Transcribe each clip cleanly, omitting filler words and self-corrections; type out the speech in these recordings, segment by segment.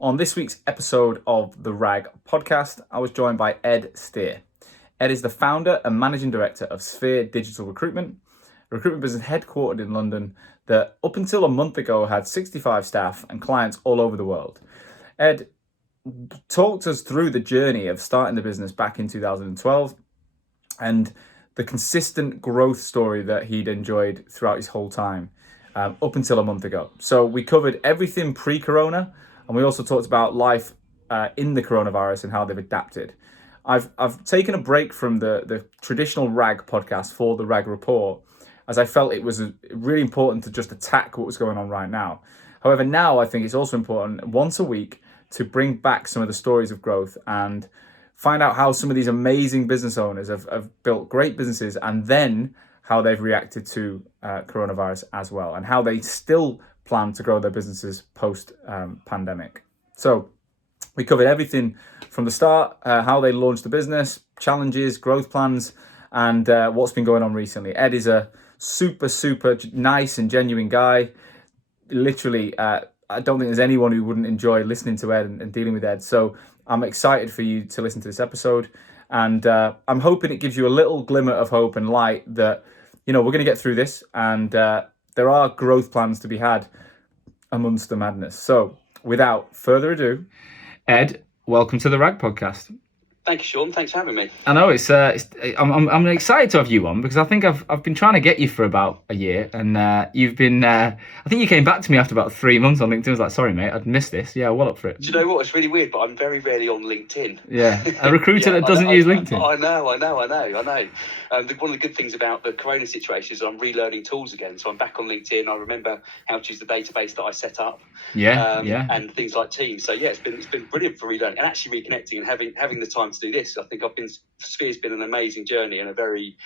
On this week's episode of the RAG podcast, I was joined by Ed Steer. Ed is the founder and managing director of Sphere Digital Recruitment, a recruitment business headquartered in London that up until a month ago had 65 staff and clients all over the world. Ed talked us through the journey of starting the business back in 2012 and the consistent growth story that he'd enjoyed throughout his whole time up until a month ago. So we covered everything pre-corona, and we also talked about life in the coronavirus and how they've adapted. I've taken a break from the traditional RAG podcast for the RAG report, as I felt it was really important to just attack what was going on right now. However, now I think it's also important once a week to bring back some of the stories of growth and find out how some of these amazing business owners have built great businesses, and then how they've reacted to coronavirus as well, and how they still plan to grow their businesses post pandemic. So we covered everything from the start, how they launched the business, challenges, growth plans, and what's been going on recently. Ed is a super nice and genuine guy. Literally, I don't think there's anyone who wouldn't enjoy listening to Ed and dealing with Ed. So I'm excited for you to listen to this episode, and I'm hoping it gives you a little glimmer of hope and light that, you know, we're going to get through this, and there are growth plans to be had amongst the madness. So without further ado, Ed, welcome to the RAG podcast. Thank you, Sean. Thanks for having me. I know I'm excited to have you on, because I think I've been trying to get you for about a year, and you've been. I think you came back to me after about 3 months on LinkedIn. I was like, sorry, mate, I'd missed this. Yeah, well up for it. Do you know what? It's really weird, but I'm very rarely on LinkedIn. Yeah, a recruiter that doesn't use LinkedIn. I know. One of the good things about the Corona situation is I'm relearning tools again. So I'm back on LinkedIn. I remember how to use the database that I set up. And things like Teams. So yeah, it's been brilliant for relearning and actually reconnecting and having the time to do this. I think Sphere's been an amazing journey and a very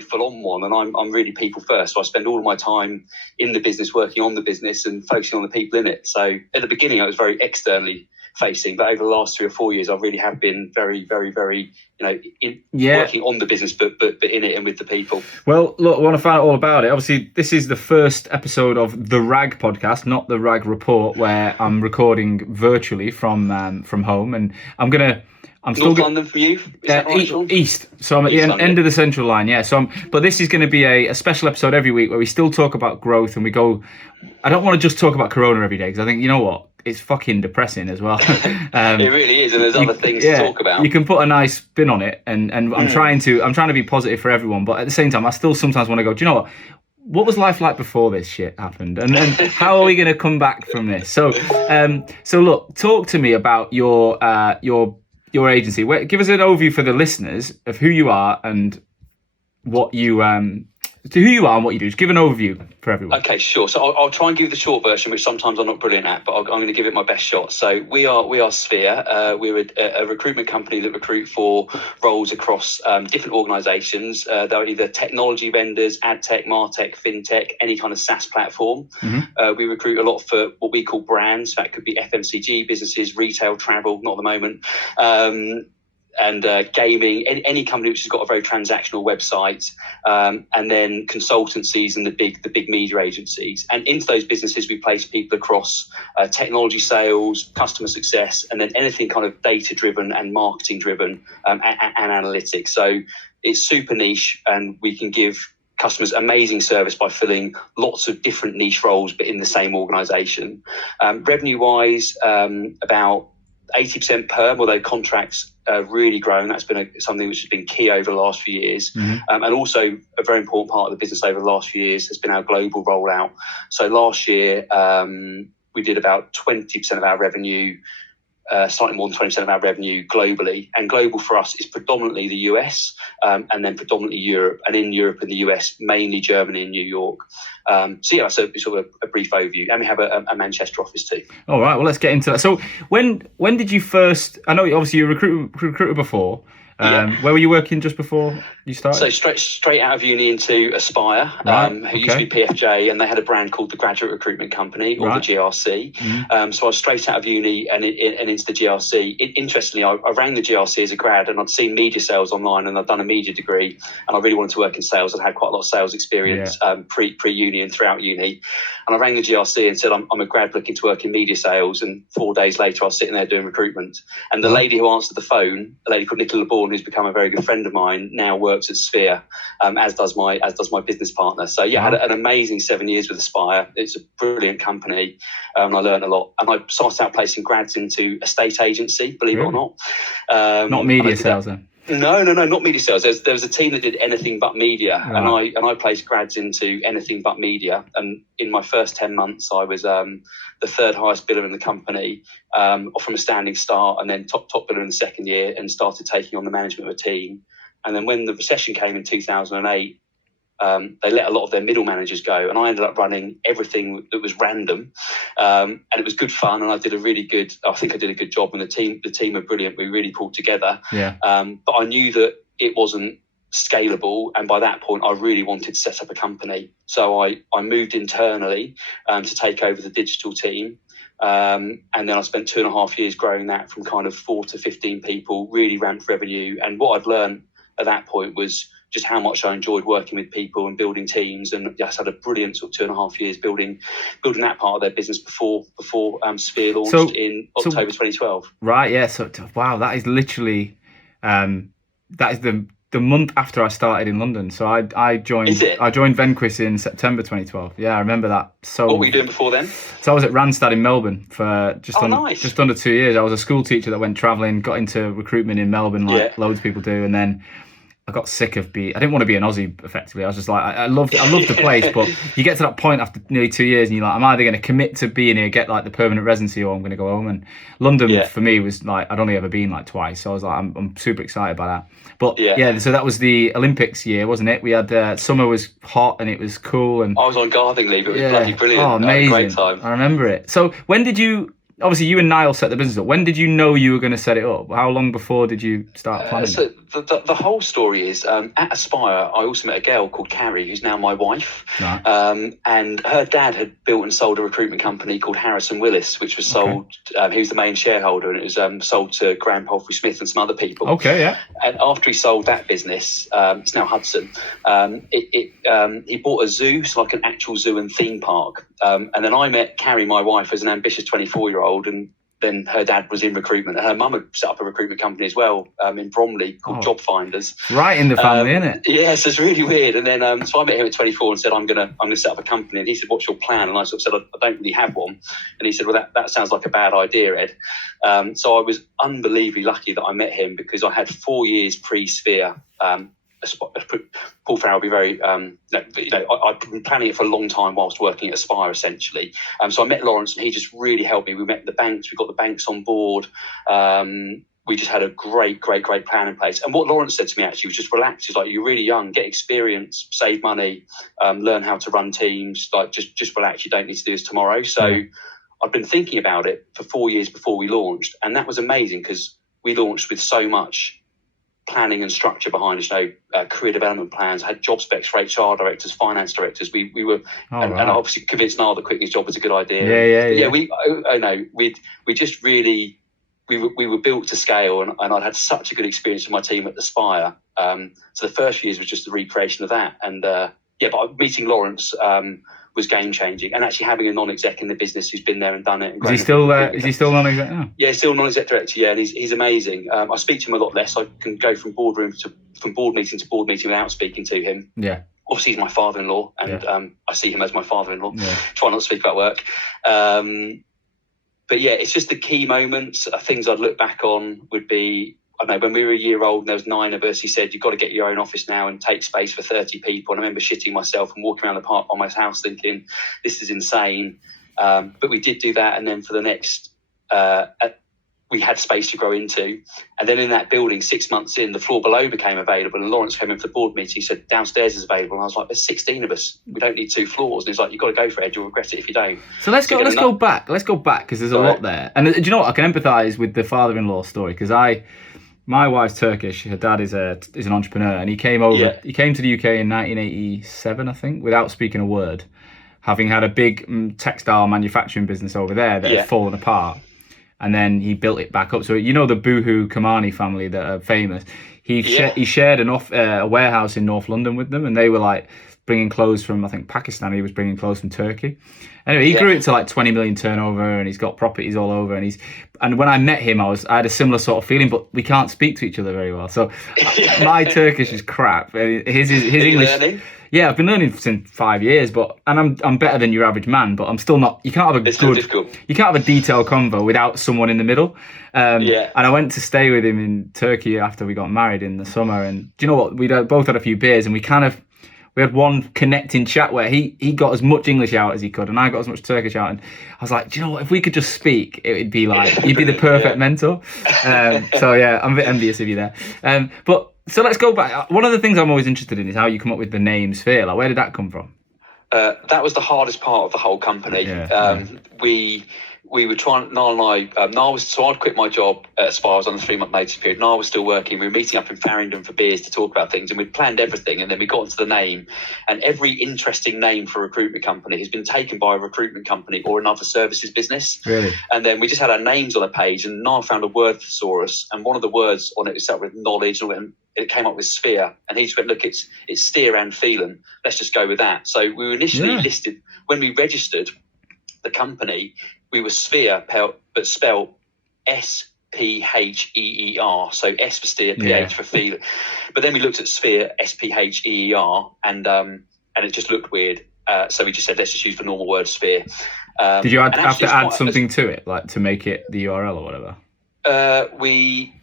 full on one. And I'm really people first. So I spend all of my time in the business, working on the business and focusing on the people in it. So at the beginning, I was very externally facing, but over the last 3 or 4 years, I really have been very, working on the business, but in it and with the people. Well, look, I want to find out all about it. Obviously, this is the first episode of the RAG podcast, not the RAG report, where I'm recording virtually from home, and I'm still North London for you? Is that right, Sean? East. So I'm at the end of the central line, yeah. But this is going to be a special episode every week where we still talk about growth, and we go. I don't want to just talk about Corona every day, because I think, you know what, it's fucking depressing as well. It really is, and there's other things to talk about. You can put a nice spin on it, and I'm trying to be positive for everyone, but at the same time, I still sometimes want to go, do you know what was life like before this shit happened, and how are we going to come back from this? So look, talk to me about your agency. Give us an overview for the listeners of who you are and what you what you do. Just give an overview for everyone. Okay, sure. So I'll try and give you the short version, which sometimes I'm not brilliant at, but I'm going to give it my best shot. So we are Sphere. We're a recruitment company that recruit for roles across different organisations. They're either technology vendors, ad tech, martech, fintech, any kind of SaaS platform. Mm-hmm. We recruit a lot for what we call brands. That could be FMCG businesses, retail, travel, not at the moment. And gaming, any company which has got a very transactional website, and then consultancies and the big media agencies. And into those businesses, we place people across technology sales, customer success, and then anything kind of data-driven and marketing-driven and analytics. So it's super niche, and we can give customers amazing service by filling lots of different niche roles, but in the same organisation. Revenue-wise, about 80% perm, although contracts really grown. That's been something which has been key over the last few years. Mm-hmm. And also a very important part of the business over the last few years has been our global rollout. So last year, we did about 20% of our revenue, slightly more than 20% of our revenue globally. And global for us is predominantly the US, and then predominantly Europe. And in Europe and the US, mainly Germany and New York. So yeah, so sort of a brief overview. And we have a Manchester office too. All right, well, let's get into that. So when did you first, I know obviously you were a recruiter before, Where were you working just before you started? So straight out of uni into Aspire, who used to be PFJ, and they had a brand called the Graduate Recruitment Company, or the GRC. So I was straight out of uni and into the GRC. Interestingly, I rang the GRC as a grad, and I'd seen media sales online, and I'd done a media degree, and I really wanted to work in sales. I'd had quite a lot of sales experience pre-uni and throughout uni. And I rang the GRC and said, I'm a grad looking to work in media sales. And 4 days later, I was sitting there doing recruitment. And the lady who answered the phone, a lady called Nikki, who's become a very good friend of mine, now works at Sphere, as does my business partner. So I had an amazing 7 years with Aspire. It's a brilliant company, and I learned a lot. And I started out placing grads into a state agency, believe it or not. Not media sales then? No, not media sales. There was a team that did anything but media, and I placed grads into anything but media. And in my first 10 months, I was the third highest biller in the company, from a standing start, and then top biller in the second year, and started taking on the management of a team. And then when the recession came in 2008, they let a lot of their middle managers go, and I ended up running everything that was random, and it was good fun, and I think I did a good job, and the team were brilliant. We really pulled together. But I knew that it wasn't scalable, and by that point I really wanted to set up a company. So I moved internally to take over the digital team, and then I spent 2.5 years growing that from kind of 4 to 15 people, really ramped revenue. And what I'd learned at that point was just how much I enjoyed working with people and building teams. And I had a brilliant sort of 2.5 years building that part of their business before Sphere launched in October 2012. Right, yeah. So wow, that is literally that is the month after I started in London. So I joined Venquis in September 2012. Yeah, I remember that. So what were you doing before then? So I was at Randstad in Melbourne for just under 2 years. I was a school teacher that went travelling, got into recruitment in Melbourne like loads of people do, and then I got sick of I didn't want to be an Aussie, effectively. I was just like, I loved the place, but you get to that point after nearly 2 years and you're like, I'm either going to commit to being here, get like the permanent residency, or I'm going to go home. And London for me was like, I'd only ever been like twice. So I was like, I'm super excited by that. But so that was the Olympics year, wasn't it? We had, summer was hot and it was cool. And I was on gardening leave. It was bloody brilliant. Oh, amazing. Great time. I remember it. So when did you... Obviously, you and Niall set the business up. When did you know you were going to set it up? How long before did you start planning it? The whole story is, at Aspire, I also met a girl called Carrie, who's now my wife. Right. And her dad had built and sold a recruitment company called Harrison Willis, which was sold, he was the main shareholder, and it was sold to Graham Palfrey Smith and some other people. Okay, yeah. And after he sold that business, it's now Hudson, he bought a zoo, so like an actual zoo and theme park. And then I met Carrie, my wife, as an ambitious 24-year-old, and then her dad was in recruitment, and her mum had set up a recruitment company as well in Bromley called Job Finders. Right in the family, isn't it? Yeah, so it's really weird. And then so I met him at 24 and said, I'm gonna set up a company. And he said, what's your plan? And I sort of said, I don't really have one. And he said, well, that sounds like a bad idea, Ed. So I was unbelievably lucky that I met him, because I had 4 years pre-Sphere. Paul Farrell will be very, I've been planning it for a long time whilst working at Aspire, essentially. So I met Lawrence, and he just really helped me. We met the banks, we got the banks on board. We just had a great plan in place. And what Lawrence said to me actually was just relax. He's like, you're really young, get experience, save money, learn how to run teams. Like just relax. You don't need to do this tomorrow. So I've been thinking about it for 4 years before we launched, and that was amazing because we launched with so much planning and structure behind us, career development plans, had job specs for HR directors, finance directors. We were, and obviously convinced Niall that quitting his job was a good idea. We just really, we were built to scale, and I'd had such a good experience with my team at Aspire. So the first few years was just the recreation of that. And but meeting Lawrence was game changing, and actually having a non-exec in the business who's been there and done it. And is he still non-exec now? Yeah, still non-exec director. Yeah, and he's amazing. I speak to him a lot less. I can go from board meeting to board meeting without speaking to him. Yeah. Obviously, he's my father-in-law, and I see him as my father-in-law. Yeah. Try not to speak about work. But yeah, it's just the key moments. Things I'd look back on would be, I don't know, when we were a year old and there was 9 of us, he said, you've got to get your own office now and take space for 30 people. And I remember shitting myself and walking around the park by my house thinking, this is insane. But we did do that. And then for the next, we had space to grow into. And then in that building, 6 months in, the floor below became available. And Lawrence came in for the board meeting. He said, downstairs is available. And I was like, there's 16 of us. We don't need 2 floors. And he's like, you've got to go for it. You'll regret it if you don't. So let's go back. Let's go back, because there's a lot there. And do you know what? I can empathise with the father-in-law story, because my wife's Turkish. Her dad is an entrepreneur, and he came over. Yeah. He came to the UK in 1987, I think, without speaking a word, having had a big textile manufacturing business over there that had fallen apart, and then he built it back up. So you know the Boohoo Kamani family that are famous. He shared a warehouse in North London with them, and they were like bringing clothes from, I think, Pakistan. He was bringing clothes from Turkey. Anyway, he grew it to like 20 million turnover, and he's got properties all over. And when I met him, I had a similar sort of feeling, but we can't speak to each other very well. So my Turkish is crap. His English. Learning? Yeah, I've been learning since 5 years, and I'm better than your average man, but I'm still not. You can't have you can't have a detailed convo without someone in the middle. And I went to stay with him in Turkey after we got married in the summer. And do you know what? We both had a few beers, and we had one connecting chat where he got as much English out as he could, and I got as much Turkish out. And I was like, do you know what? If we could just speak, it would be like you'd be the perfect mentor. So yeah, I'm a bit envious of you there. So let's go back. One of the things I'm always interested in is how you come up with the name Sphere. Like, where did that come from? That was the hardest part of the whole company. We were trying, Niall and I, so I'd quit my job at Spire. I was on the 3-month notice period. Niall was still working. We were meeting up in Farringdon for beers to talk about things, and we'd planned everything. And then we got into the name, and every interesting name for a recruitment company has been taken by a recruitment company or another services business. Really? And then we just had our names on a page, and Niall found a word thesaurus, and one of the words on it started with knowledge, and it came up with sphere. And he just went, look, it's steer and feeling. Let's just go with that. So we were initially listed, when we registered the company, we were Sphere, but spelled SPHEER. So S for steer, PH for feeling. But then we looked at Sphere, SPHEER, and it just looked weird. So we just said, let's just use the normal word sphere. Did you have to add something to it, like to make it the URL or whatever? We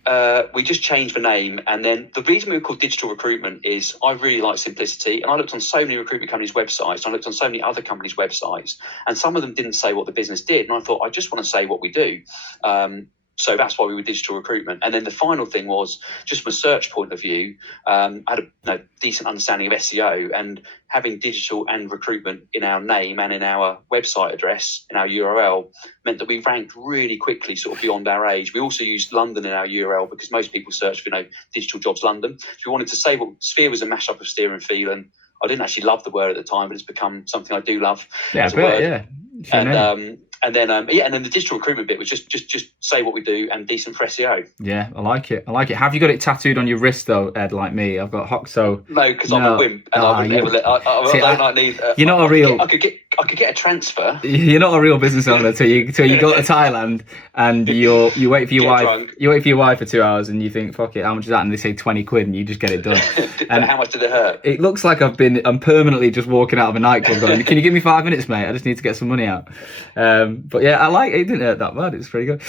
just changed the name, and then the reason we were called Digital Recruitment is I really like simplicity, and I looked on so many recruitment companies' websites, and I looked on so many other companies' websites, and some of them didn't say what the business did, and I thought I just want to say what we do. So that's why we were Digital Recruitment. And then the final thing was, just from a search point of view, I had a decent understanding of SEO, and having digital and recruitment in our name and in our website address, in our URL, meant that we ranked really quickly, sort of beyond our age. We also used London in our URL because most people search for, digital jobs London. So we wanted to say what Sphere was a mashup of steer and feel, and I didn't actually love the word at the time, but it's become something I do love. Yeah, And then the digital recruitment bit was just say what we do and decent for SEO. Yeah, I like it. Have you got it tattooed on your wrist though, Ed? Like me, I've got Hoxo. No, because I'm a wimp, and I wouldn't ever let. I need. You're not a real. I could get a transfer. You're not a real business owner till you go to Thailand and you wait for your wife. Drunk. You wait for your wife for 2 hours and you think, fuck it, how much is that? And they say 20 quid and you just get it done. And how much did it hurt? It looks like I'm permanently just walking out of a nightclub going, can you give me 5 minutes, mate? I just need to get some money out. But yeah, I like it. It didn't hurt that bad. It's pretty good.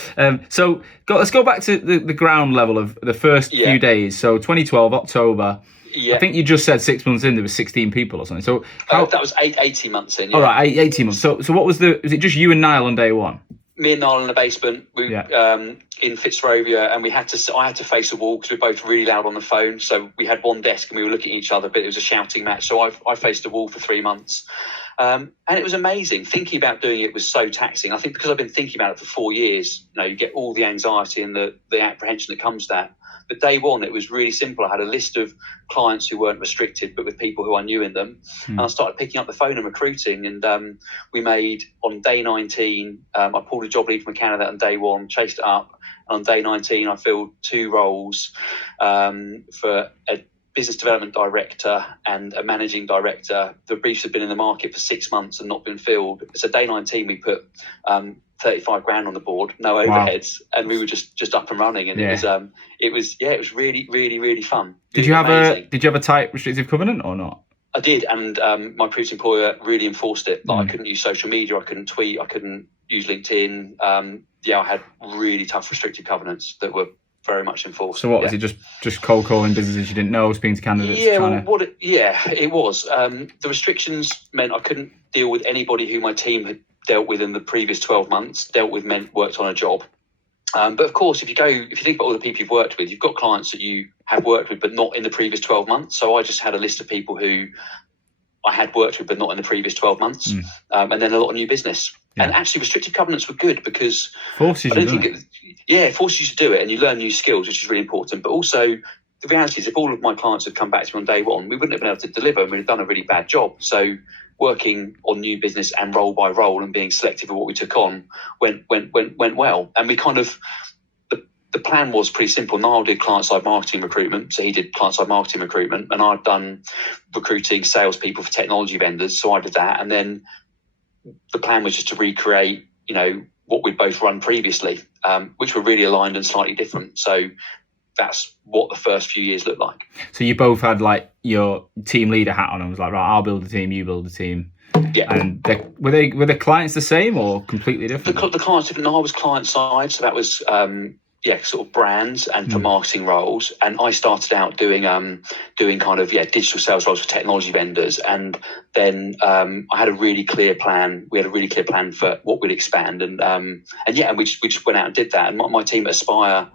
Let's go back to the ground level of the first few days. So 2012, October. Yeah. I think you just said 6 months in, there was 16 people or something. So that was 18 months in. Yeah. All right, 18 months. So what was was it just you and Niall on day one? Me and Niall in the basement, in Fitzrovia, and I had to face a wall because we were both really loud on the phone. So we had one desk and we were looking at each other, but it was a shouting match. So I faced a wall for 3 months. And it was amazing. Thinking about doing it was so taxing. I think because I've been thinking about it for 4 years, you get all the anxiety and the apprehension that comes to that. But day one, it was really simple. I had a list of clients who weren't restricted, but with people who I knew in them. And I started picking up the phone and recruiting. And we made, on day 19, I pulled a job lead from a candidate on day one, chased it up. And on day 19, I filled 2 roles for a business development director and a managing director. The briefs had been in the market for 6 months and not been filled. So day 19, we put 35 grand on the board, no overheads, and we were just up and running. And it was really, really, really fun. Did you have a tight restrictive covenant or not? I did, and my previous employer really enforced it. I couldn't use social media, I couldn't tweet, I couldn't use LinkedIn. I had really tough restrictive covenants that were very much enforced. So what was it? Just cold calling businesses you didn't know, speaking to candidates? It was. The restrictions meant I couldn't deal with anybody who my team had dealt with in the previous 12 months. Dealt with meant worked on a job. But of course, if you think about all the people you've worked with, you've got clients that you have worked with, but not in the previous 12 months. So I just had a list of people who I had worked with, but not in the previous 12 months. And then a lot of new business. And actually, restrictive covenants were good because forces it forces you to do it, and you learn new skills, which is really important. But also, the reality is, if all of my clients had come back to me on day one, we wouldn't have been able to deliver, and we'd have done a really bad job. So, working on new business and role by role and being selective of what we took on went well. And we kind of, the plan was pretty simple. Niall did client-side marketing recruitment, so he did client-side marketing recruitment, and I'd done recruiting salespeople for technology vendors, so I did that. And then the plan was just to recreate, what we'd both run previously, which were really aligned and slightly different. So that's what the first few years looked like. So you both had like your team leader hat on and was like, right, I'll build a team, you build a team. Yeah. And were the clients the same or completely different? The clients different. I was client side, so that was sort of brands and for marketing roles. And I started out doing kind of digital sales roles for technology vendors. And then I had a really clear plan. We had a really clear plan for what we'd expand, and we just went out and did that. And my team at Aspire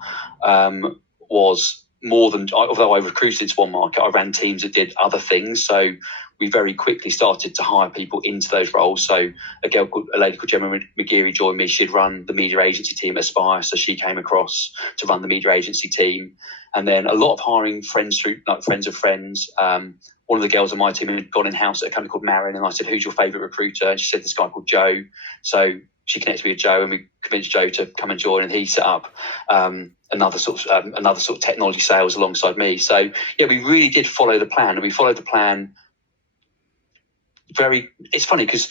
was more than, although I recruited into one market, I ran teams that did other things. So we very quickly started to hire people into those roles. So a lady called Gemma McGeary joined me. She'd run the media agency team at Aspire, so she came across to run the media agency team. And then a lot of hiring friends through, like friends of friends. One of the girls on my team had gone in-house at a company called Marin, and I said, "Who's your favourite recruiter?" And she said, "This guy called Joe." So she connected me with Joe, and we convinced Joe to come and join, and he set up another sort of technology sales alongside me. So we really did follow the plan, and we followed the plan. It's funny because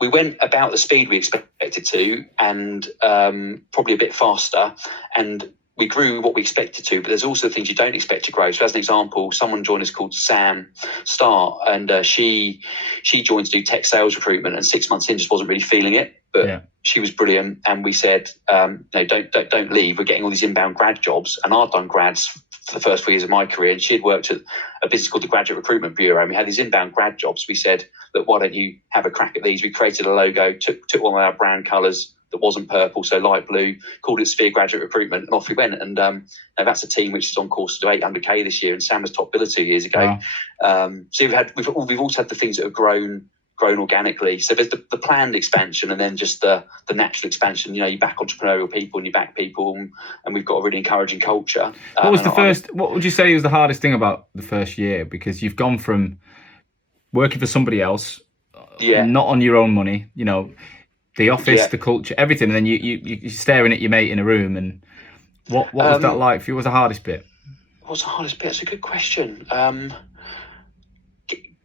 we went about the speed we expected to, and probably a bit faster, and we grew what we expected to, but there's also things you don't expect to grow. So as an example, someone joined us called Sam Starr, and she joined to do tech sales recruitment, and 6 months in just wasn't really feeling it, but she was brilliant. And we said, no, don't leave. We're getting all these inbound grad jobs, and I'd done grads for the first 4 years of my career, and she'd worked at a business called the Graduate Recruitment Bureau, and we had these inbound grad jobs. We said, look, why don't you have a crack at these? We created a logo, took one of our brand colours that wasn't purple, so light blue, called it Sphere Graduate Recruitment, and off we went. And that's a team which is on course to do 800k this year, and Sam was top biller 2 years ago. Wow. So we've also had the things that have grown organically. So there's the planned expansion, and then just the natural expansion. You back entrepreneurial people and you back people, and we've got a really encouraging culture. What was what would you say was the hardest thing about the first year? Because you've gone from working for somebody else, not on your own money, the office, the culture, everything, and then you're staring at your mate in a room. And what was that like for you? What was the hardest bit? What was the hardest bit? That's a good question.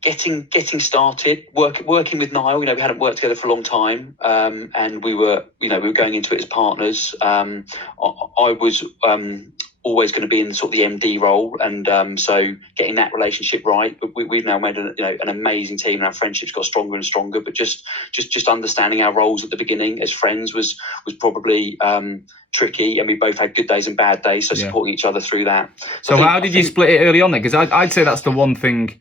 Getting started, working with Niall. We hadn't worked together for a long time, and we were going into it as partners. I was always going to be in sort of the MD role, and so getting that relationship right. But we've now made an amazing team, and our friendship's got stronger and stronger. But just understanding our roles at the beginning as friends was probably tricky, and we both had good days and bad days, so supporting each other through that. So how did you split it early on then? Because I'd say that's the one thing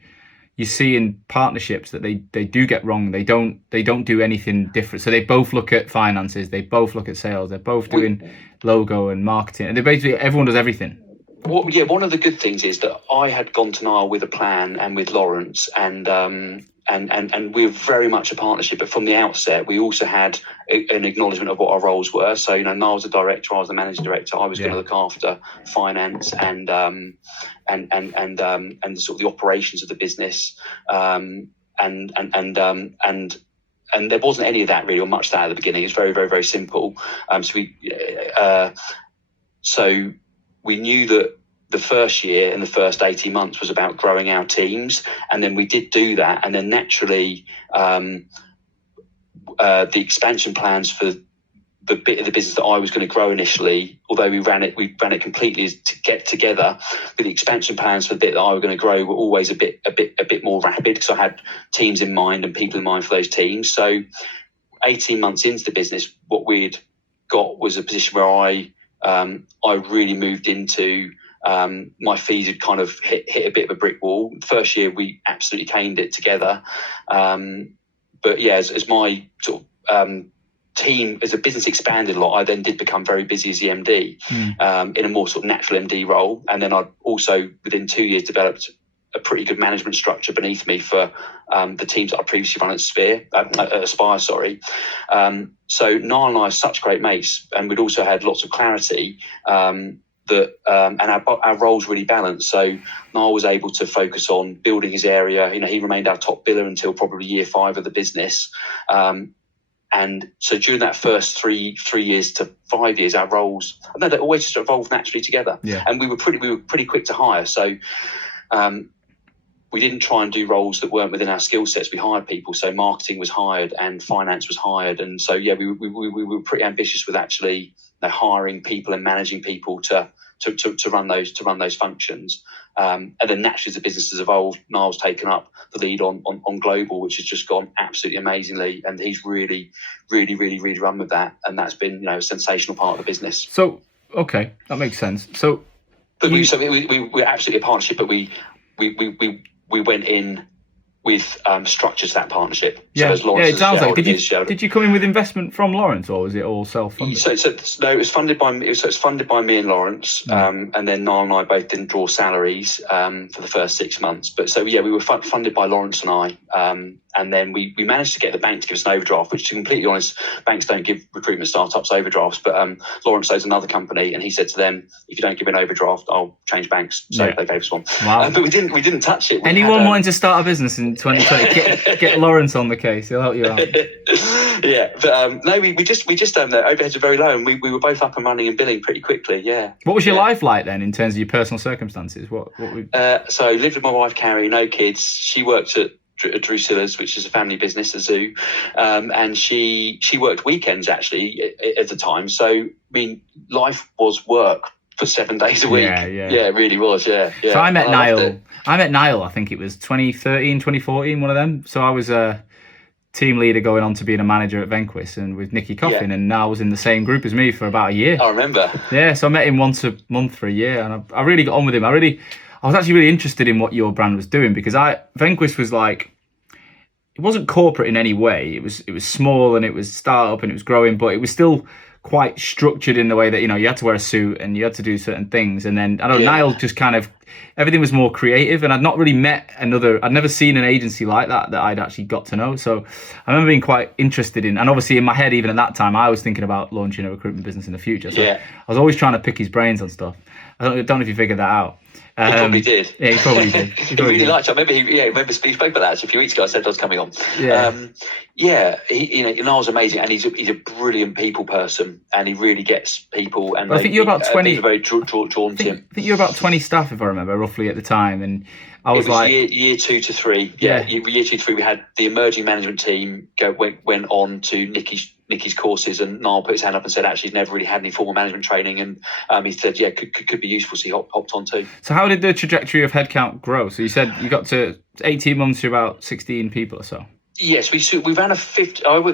you see in partnerships that they do get wrong. They don't do anything different. So they both look at finances, they both look at sales, they're both doing logo and marketing, and everyone does everything. Well, one of the good things is that I had gone to Niall with a plan and with Lawrence, and we're very much a partnership. But from the outset, we also had an acknowledgement of what our roles were. So Niall was the director, I was the managing director. I was going to look after finance and sort of the operations of the business, and there wasn't any of that really, or much of that at the beginning. It's very, very, very simple. So we knew that the first year and the first 18 months was about growing our teams, and then we did do that, and then naturally the expansion plans for the bit of the business that I was going to grow initially, although we ran it completely to get together, but the expansion plans for the bit that I was going to grow were always a bit more rapid, because I had teams in mind and people in mind for those teams. So 18 months into the business, what we'd got was a position where I really moved into, my fees had kind of hit a bit of a brick wall. The first year we absolutely caned it together. But as my sort of team, as a business expanded a lot, I then did become very busy as the MD, in a more sort of natural MD role. And then I also, within 2 years, developed a pretty good management structure beneath me for the teams that I previously run at Aspire. So Niall and I are such great mates, and we'd also had lots of clarity and our roles really balanced. So Niall was able to focus on building his area. He remained our top biller until probably year 5 of the business. And so during that first 3 years to 5 years, our roles, they always just evolved naturally together. Yeah. And we were pretty quick to hire. So we didn't try and do roles that weren't within our skill sets. We hired people. So marketing was hired and finance was hired. And so, yeah, we were pretty ambitious with actually hiring people and managing people to run those functions. And then naturally, as the business has evolved, Niall's taken up the lead on global, which has just gone absolutely amazingly. And he's really run with that. And that's been, a sensational part of the business. So, okay, that makes sense. So, we're absolutely a partnership, but we went in with structure to that partnership. Yeah, so as Lawrence it sounds like. Did you come in with investment from Lawrence, or was it all self-funded? No, it was funded by me. So it's funded by me and Lawrence, and then Niall and I both didn't draw salaries for the first 6 months. But so we were funded by Lawrence and I, and then we managed to get the bank to give us an overdraft. Which, to be completely honest, banks don't give recruitment startups overdrafts. But Lawrence owns another company, and he said to them, "If you don't give me an overdraft, I'll change banks." So they gave us one. Wow. But we didn't touch it. Anyone wanting to start a business in 2020, get Lawrence on the case. He'll help you out. Yeah, but no, we just the overheads are very low, and we were both up and running and billing pretty quickly. Yeah. What was your life like then, in terms of your personal circumstances? So lived with my wife Carrie, no kids. She worked at Drusilla's, which is a family business, a zoo, and she worked weekends actually at the time. So I mean, life was work for 7 days a week. Yeah, it really was. Yeah. So I met Niall. I think it was 2013, 2014, one of them. So I was a team leader going on to being a manager at Venquis, and with Nikki Coffin, and Niall was in the same group as me for about a year. I remember. Yeah, so I met him once a month for a year, and I really got on with him. I was actually really interested in what your brand was doing, because Venquis was like, it wasn't corporate in any way. It was small, and it was startup, and it was growing, but it was still quite structured in the way that, you had to wear a suit and you had to do certain things. And then Niall just kind of, everything was more creative, and I'd not really I'd never seen an agency like that I'd actually got to know. So I remember being quite interested in, and obviously in my head, even at that time, I was thinking about launching a recruitment business in the future. So I was always trying to pick his brains on stuff. I don't know if you figured that out. He probably did. Yeah, he probably did. He really liked it. I remember he spoke about that a few weeks ago. I said I was coming on. Niall's amazing, and he's a brilliant people person, and he really gets people. And I think you're about 20. Very drawn to him. I think you're about 20 staff, if I remember roughly at the time, and I was like year 2 to 3. Year 2 to 3, we had the emerging management team went on to Nikki's courses, and Niall put his hand up and said actually he's never really had any formal management training, and he said could be useful, so he hopped on too. So how did the trajectory of headcount grow? So you said you got to 18 months to about 16 people or so. Yes, we ran a 50. October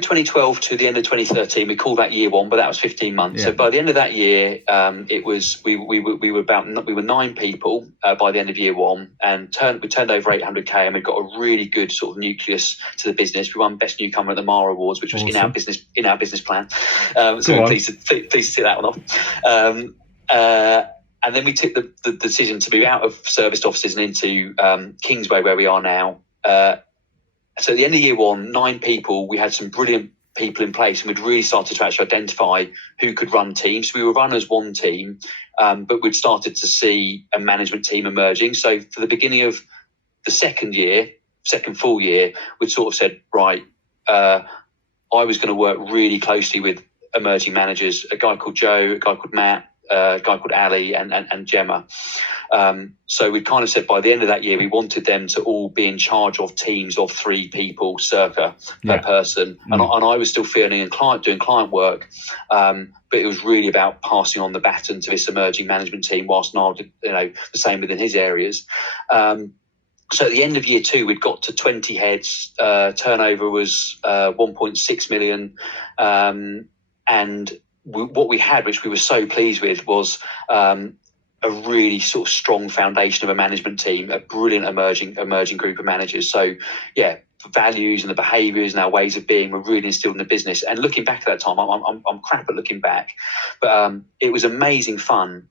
2012 to the end of 2013. We called that year 1, but that was 15 months. Yeah. So by the end of that year, it was we were 9 people by the end of year 1, and we turned over 800k, and we got a really good sort of nucleus to the business. We won Best Newcomer at the Mara Awards, which was in our business plan. So we're pleased to see that one off. And then we took the decision to move out of serviced offices and into Kingsway, where we are now. So at the end of year 1, 9 people, we had some brilliant people in place, and we'd really started to actually identify who could run teams. We were run as one team, but we'd started to see a management team emerging. So for the beginning of the second full year, we'd sort of said, right, I was going to work really closely with emerging managers, a guy called Joe, a guy called Matt, a guy called Ali, and Gemma. So we kind of said by the end of that year, we wanted them to all be in charge of teams of 3 people circa per person. And I was still feeling doing client work, but it was really about passing on the baton to this emerging management team, whilst Niall did the same within his areas. So at the end of year 2, we'd got to 20 heads. Turnover was 1.6 million. And what we had, which we were so pleased with, was a really sort of strong foundation of a management team, a brilliant emerging group of managers. So values and the behaviours and our ways of being were really instilled in the business. And looking back at that time, I'm crap at looking back, but it was amazing fun.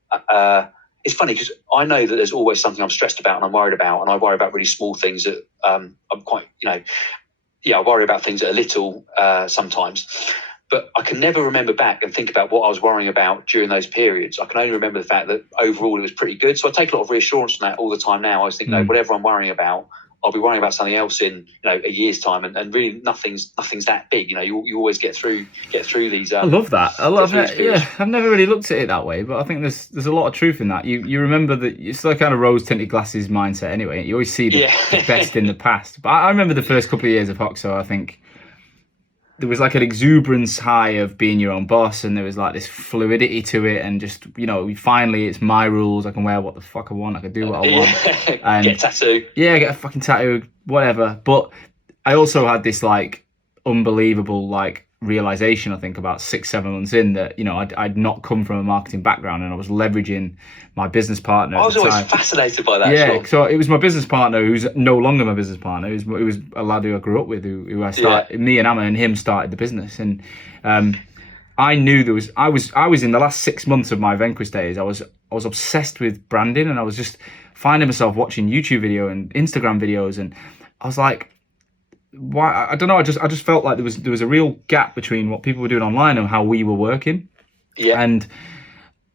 it's funny because I know that there's always something I'm stressed about and I'm worried about, and I worry about really small things that I'm quite, I worry about things that are little sometimes. But I can never remember back and think about what I was worrying about during those periods. I can only remember the fact that overall it was pretty good. So I take a lot of reassurance from that all the time now. I just think, whatever I'm worrying about, I'll be worrying about something else in a year's time, and really nothing's that big. You always get through these. I love that. I love it. Yeah, I've never really looked at it that way, but I think there's a lot of truth in that. You remember that it's like kind of rose tinted glasses mindset. Anyway, you always see the best in the past. But I remember the first couple of years of Hoxo. I think there was like an exuberance high of being your own boss, and there was like this fluidity to it, and just finally it's my rules. I can wear what the fuck I want. I can do what I want. And get a tattoo. Yeah, get a fucking tattoo, whatever. But I also had this like unbelievable like realization, I think about 6-7 months in, that I'd not come from a marketing background, and I was leveraging my business partner. I was always fascinated by that. Yeah, so it was my business partner who's no longer my business partner. It was a lad who I grew up with, who I started. Me and Amma and him started the business, and I knew I was in the last 6 months of my Venquist days. I was obsessed with branding, and I was just finding myself watching YouTube video and Instagram videos, and I was like, why? I don't know. I just felt like there was a real gap between what people were doing online and how we were working. Yeah. And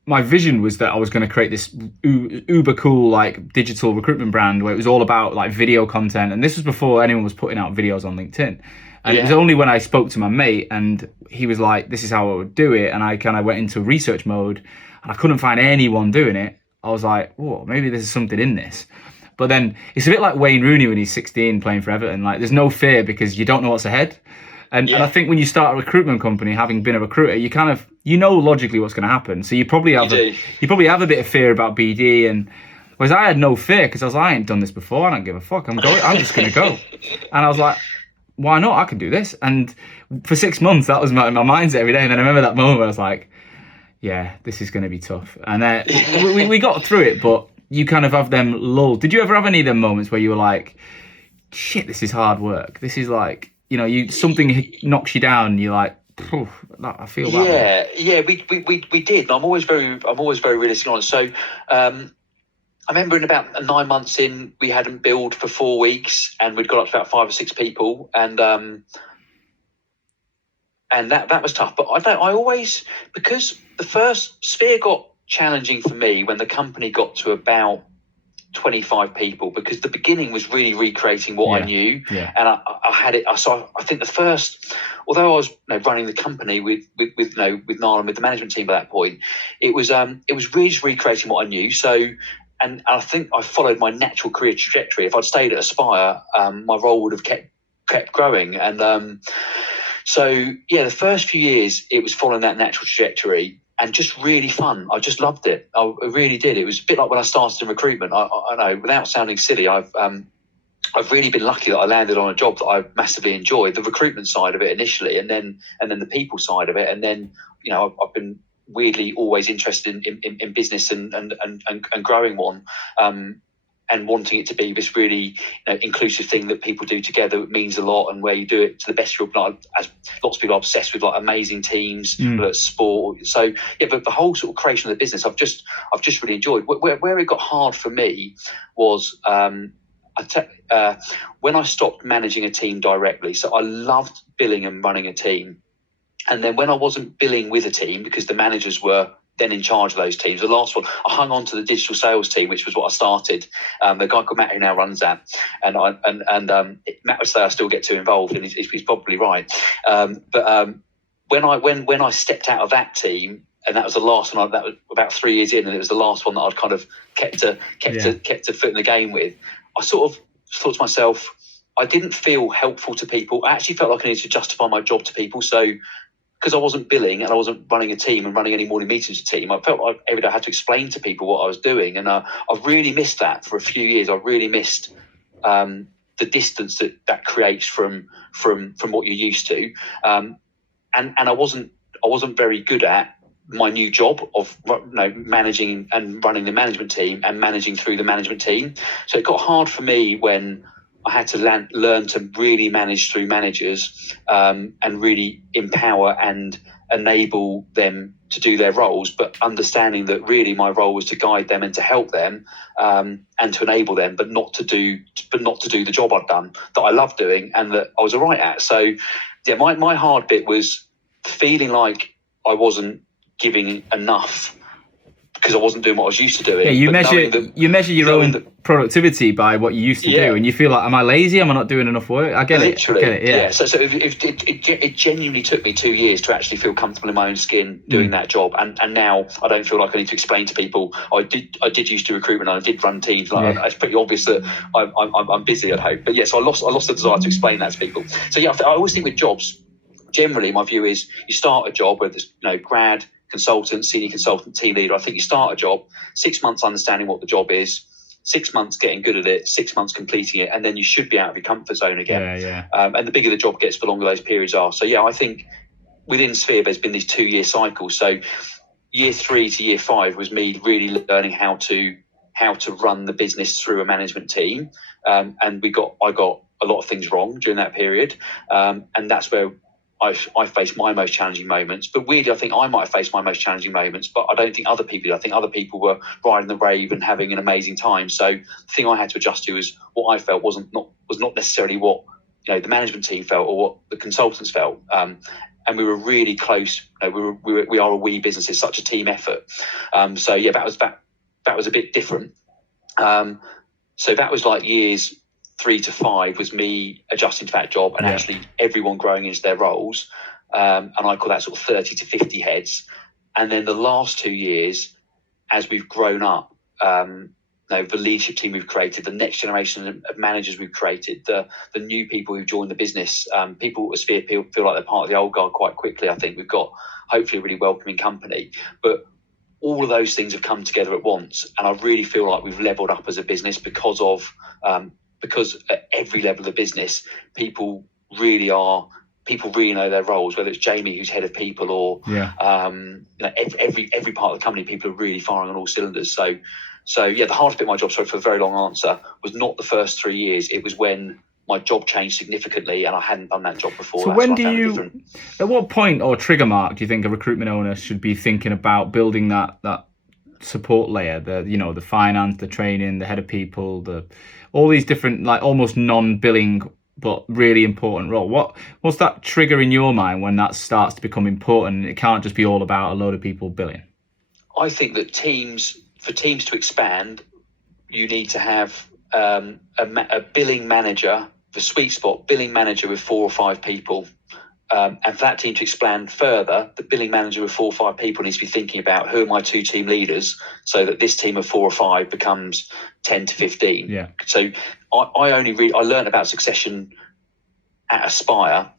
my vision was that I was going to create this uber cool like digital recruitment brand where it was all about like video content. And this was before anyone was putting out videos on LinkedIn. And it was only when I spoke to my mate and he was like, this is how I would do it. And I kind of went into research mode and I couldn't find anyone doing it. I was like, oh, maybe there's something in this. But then it's a bit like Wayne Rooney when he's 16 playing for Everton. Like, there's no fear because you don't know what's ahead. And I think when you start a recruitment company, having been a recruiter, you kind of logically what's going to happen. So you probably have a bit of fear about BD. And whereas I had no fear because I was like, I ain't done this before. I don't give a fuck. I'm just going to go. And I was like, why not? I can do this. And for 6 months, that was my mindset every day. And then I remember that moment where I was like, yeah, this is going to be tough. And we got through it, but you kind of have them lull. Did you ever have any of them moments where you were like, shit, this is hard work. This is like, something knocks you down and you're like, I feel that. Yeah, we did. I'm always very realistic on it. So I remember in about 9 months in, we hadn't billed for 4 weeks and we'd got up to about 5 or 6 people, and that was tough. But I always, because the first Sphere got challenging for me when the company got to about 25 people, because the beginning was really recreating what I knew, and I had it. So I think the first, although I was running the company with Niall and with the management team by that point, it was really just recreating what I knew. So, and I think I followed my natural career trajectory. If I'd stayed at Aspire, my role would have kept growing, and so the first few years it was following that natural trajectory. And just really fun. I just loved it. I really did. It was a bit like when I started in recruitment. I know, without sounding silly, I've really been lucky that I landed on a job that I massively enjoyed. The recruitment side of it initially, and then the people side of it, and then I've been weirdly always interested in business and growing one. And wanting it to be this really inclusive thing that people do together means a lot, and where you do it to the best of your ability. As lots of people are obsessed with like amazing teams, sport. So but the whole sort of creation of the business, I've just really enjoyed. Where it got hard for me was when I stopped managing a team directly. So I loved billing and running a team, and then when I wasn't billing with a team because the managers were then in charge of those teams. The last one, I hung on to the digital sales team, which was what I started. The guy called Matt who now runs that, and Matt would say I still get too involved, and he's probably right. But when I stepped out of that team, and that was the last one. That was about 3 years in, and it was the last one that I'd kind of kept a foot in the game with. I sort of thought to myself, I didn't feel helpful to people. I actually felt like I needed to justify my job to people. So, because I wasn't billing and I wasn't running a team and running any morning meetings with a team, I felt like every day I had to explain to people what I was doing. And I've really missed that for a few years. I really missed the distance that creates from what you're used to. And I wasn't very good at my new job of managing and running the management team and managing through the management team. So it got hard for me when I had to learn to really manage through managers, and really empower and enable them to do their roles, but understanding that really my role was to guide them and to help them, and to enable them, but not to do the job I'd done that I loved doing and that I was all right at. So yeah, my hard bit was feeling like I wasn't giving enough because I wasn't doing what I was used to doing. Yeah, you measure your own productivity by what you used to do, and you feel like, am I lazy? Am I not doing enough work? I get literally, it. Yeah. So if it genuinely took me 2 years to actually feel comfortable in my own skin doing that job, and now I don't feel like I need to explain to people. I did used to recruitment, and I did run teams. It's pretty obvious that I'm busy, I'd hope. But yes, I lost the desire to explain that to people. So yeah, I always think with jobs, generally my view is you start a job, whether it's grad, consultant, senior consultant, team leader. I think you start a job, 6 months understanding what the job is, 6 months getting good at it, 6 months completing it, and then you should be out of your comfort zone again. And the bigger the job gets, the longer those periods are. So yeah, I think within Sphere there's been these 2 year cycles. So year 3 to year 5 was me really learning how to run the business through a management team, and I got a lot of things wrong during that period, and that's where I faced my most challenging moments. But weirdly, I think I might have faced my most challenging moments, but I don't think other people did. I think other people were riding the wave and having an amazing time. So the thing I had to adjust to was what I felt was not necessarily what the management team felt or what the consultants felt. And we were really close. We are a we business. It's such a team effort. So yeah, that was a bit different. So that was like years 3 to 5 was me adjusting to that job and actually everyone growing into their roles. And I call that sort of 30 to 50 heads. And then the last 2 years, as we've grown up, the leadership team we've created, the next generation of managers we've created, the new people who've joined the business, people at Sphere feel like they're part of the old guard quite quickly. I think we've got hopefully a really welcoming company. But all of those things have come together at once. And I really feel like we've leveled up as a business because at every level of the business, people really know their roles, whether it's Jamie, who's head of people, or every part of the company, people are really firing on all cylinders. So yeah, the hardest bit of my job, sorry for a very long answer, was not the first 3 years. It was when my job changed significantly and I hadn't done that job before. So at what point or trigger mark do you think a recruitment owner should be thinking about building that support layer, the finance, the training, the head of people, all these different, like almost non-billing but really important role? What's that trigger in your mind when that starts to become important and it can't just be all about a load of people billing? I think that for teams to expand, you need to have a billing manager, the sweet spot billing manager with 4 or 5 people. And for that team to expand further, the billing manager with 4 or 5 people needs to be thinking about who are my 2 team leaders, so that this team of 4 or 5 becomes 10 to 15. Yeah. So I learned about succession at Aspire.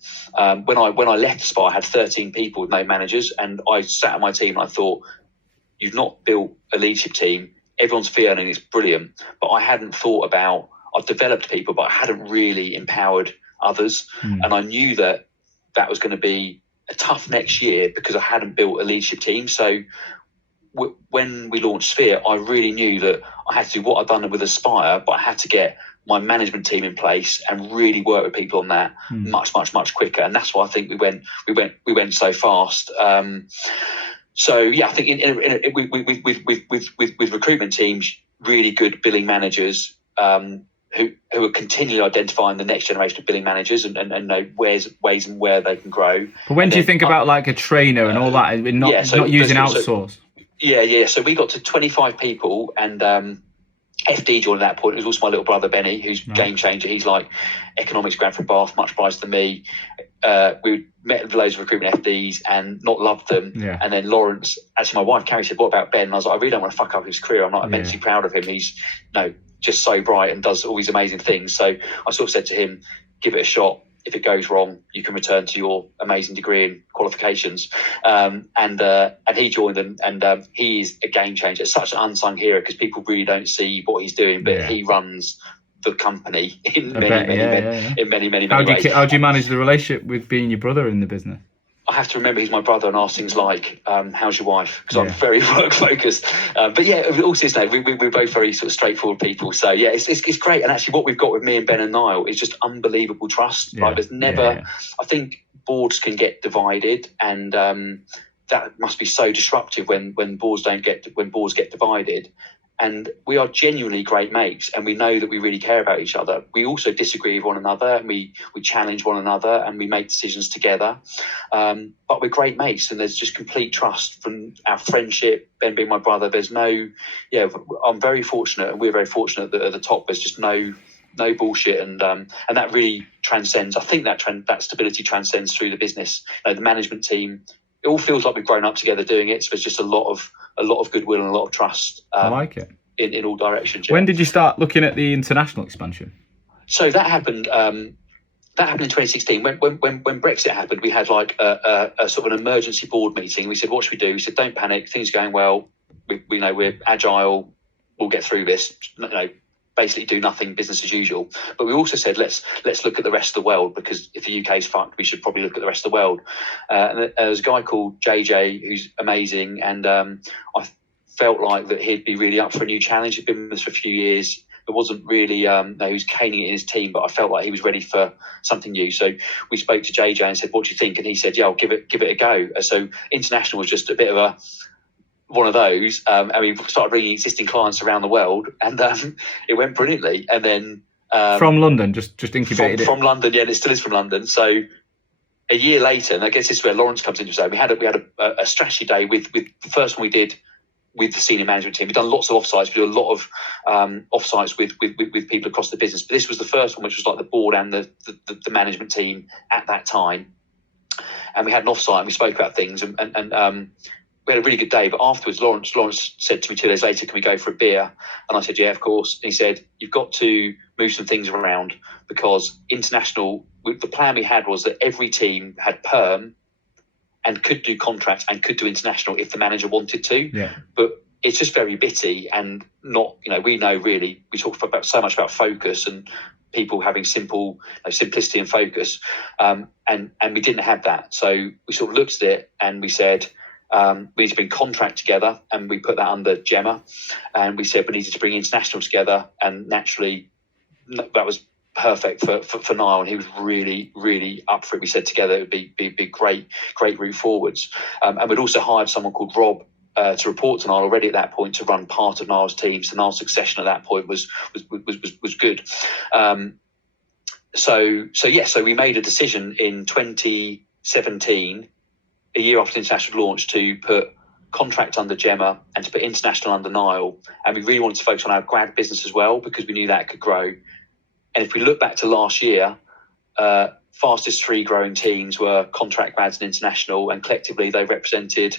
When I left Aspire, I had 13 people with no managers, and I sat on my team and I thought, you've not built a leadership team. Everyone's fee earning, it's brilliant, but I hadn't thought about. I've developed people, but I hadn't really empowered others, and I knew that was going to be a tough next year because I hadn't built a leadership team. So when we launched Sphere, I really knew that I had to do what I'd done with Aspire, but I had to get my management team in place and really work with people on that much quicker. And that's why I think we went so fast. So yeah, I think with recruitment teams, really good billing managers, who are continually identifying the next generation of billing managers and know ways and where they can grow. But when do you think about like a trainer and all that, not using outsource? Yeah. So we got to 25 people, and FD joined at that point. It was also my little brother Benny, who's game changer. He's like economics grad from Bath, much brighter than me. We met with loads of recruitment FDs and not loved them. Yeah. And then Lawrence, actually my wife Carrie said, "What about Ben?" And I was like, "I really don't want to fuck up his career. I'm not immensely proud of him. He's just so bright and does all these amazing things." So I sort of said to him, "Give it a shot. If it goes wrong, you can return to your amazing degree and qualifications." And he joined them, and he is a game changer. It's such an unsung hero because people really don't see what he's doing, but he runs the company in many ways. How do you manage the relationship with being your brother in the business? have to remember he's my brother and ask things like, how's your wife? Because I'm Yeah. very work focused. But yeah, also we're both very sort of straightforward people. So yeah, it's great. And actually what we've got with me and Ben and Niall is just unbelievable trust. Yeah. Like there's never, I think boards can get divided, and that must be so disruptive when boards get divided. And we are genuinely great mates, and we know that we really care about each other. We also disagree with one another, and we challenge one another, and we make decisions together. But we're great mates, and there's just complete trust from our friendship. Ben being my brother, there's no, I'm very fortunate, and we're very fortunate that at the top there's just no bullshit, and that really transcends. I think that stability transcends through the business. The management team, it all feels like we've grown up together doing it. So there's just a lot of goodwill and a lot of trust. I like it in all directions. Yeah. When did you start looking at the international expansion? So that happened. That happened in 2016. When Brexit happened, we had like a sort of an emergency board meeting. We said, what should we do? We said, don't panic. Things are going well. We know we're agile. We'll get through this. Basically do nothing, business as usual. But we also said, let's look at the rest of the world, because if the UK's fucked, we should probably look at the rest of the world. And there's a guy called JJ who's amazing, and I felt like that he'd be really up for a new challenge. He'd been with us for a few years. It wasn't really, he was caning it in his team, but I felt like he was ready for something new. So we spoke to JJ and said, what do you think? And he said, yeah, I'll give it a go. So international was just a bit of one of those, and we started bringing existing clients around the world, and it went brilliantly. And then from London, just incubated from London, yeah, and it still is from London. So a year later, and I guess this is where Lawrence comes into his own. We had a strategy day with the first one we did with the senior management team. We've done lots of offsites. We do a lot of offsites with people across the business, but this was the first one, which was like the board and the management team at that time. And we had an offsite, and we spoke about things, and we had a really good day. But afterwards, Lawrence said to me 2 days later, can we go for a beer? And I said, yeah, of course. And he said, you've got to move some things around, because international, the plan we had was that every team had perm and could do contracts and could do international if the manager wanted to. Yeah. But it's just very bitty, and not, we know really, we talk about so much about focus and people having simplicity and focus. And we didn't have that. So we sort of looked at it and we said, we need to bring contract together, and we put that under Gemma, and we said we needed to bring international together, and naturally that was perfect for Niall, and he was really, really up for it. We said together it would be great route forwards, and we'd also hired someone called Rob to report to Niall already at that point, to run part of Niall's team. So Niall's succession at that point was good. So we made a decision in 2017, a year after international launch, to put contract under Gemma and to put international under Niall. And we really wanted to focus on our grad business as well, because we knew that could grow. And if we look back to last year, fastest 3 growing teams were contract, grads and international, and collectively they represented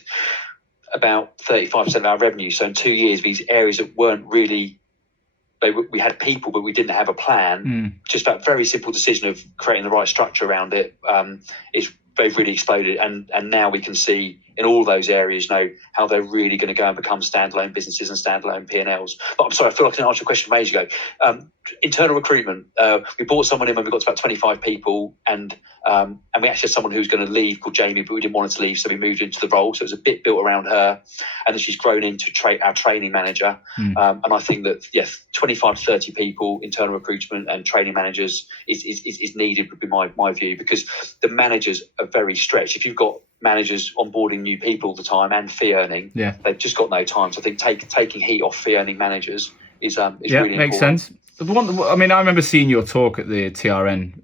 about 35% of our revenue. So in 2 years, these areas that weren't really, we had people, but we didn't have a plan. Just that very simple decision of creating the right structure around it, they've really exploded, and now we can see in all those areas how they're really going to go and become standalone businesses and standalone P&Ls. But I'm sorry, I feel like I didn't answer your question from ages ago. Internal recruitment, we brought someone in when we got to about 25 people, and we actually had someone who was going to leave called Jamie, but we didn't want her to leave, so we moved into the role. So it was a bit built around her, and then she's grown into our training manager. And I think that 25 to 30 people, internal recruitment and training managers is needed, would be my view, because the managers are very stretched. If you've got managers onboarding new people all the time and fee earning, they've just got no time. So I think taking heat off fee earning managers is really important. Makes sense. I remember seeing your talk at the TRN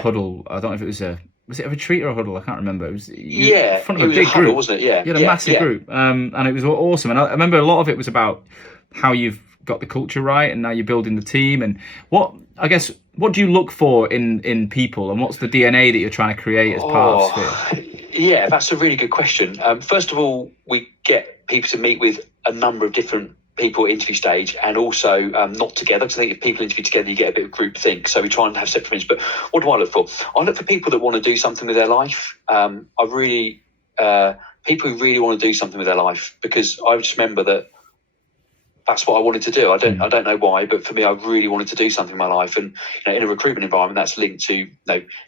huddle. I don't know if was it a retreat or a huddle? I can't remember. It was in front of a big group, wasn't it? Yeah, you had a massive group, and it was awesome. And I remember a lot of it was about how you've got the culture right, and now you're building the team. And what do you look for in people, and what's the DNA that you're trying to create as part of Sphere? Yeah, that's a really good question. First of all, we get people to meet with a number of different people at interview stage, and also not together, because I think if people interview together, you get a bit of group think. So we try and have separate things. But what do I look for? I look for people that want to do something with their life. People who really want to do something with their life, because I just remember that that's what I wanted to do. I don't know why, but for me, I really wanted to do something in my life. And in a recruitment environment, that's linked to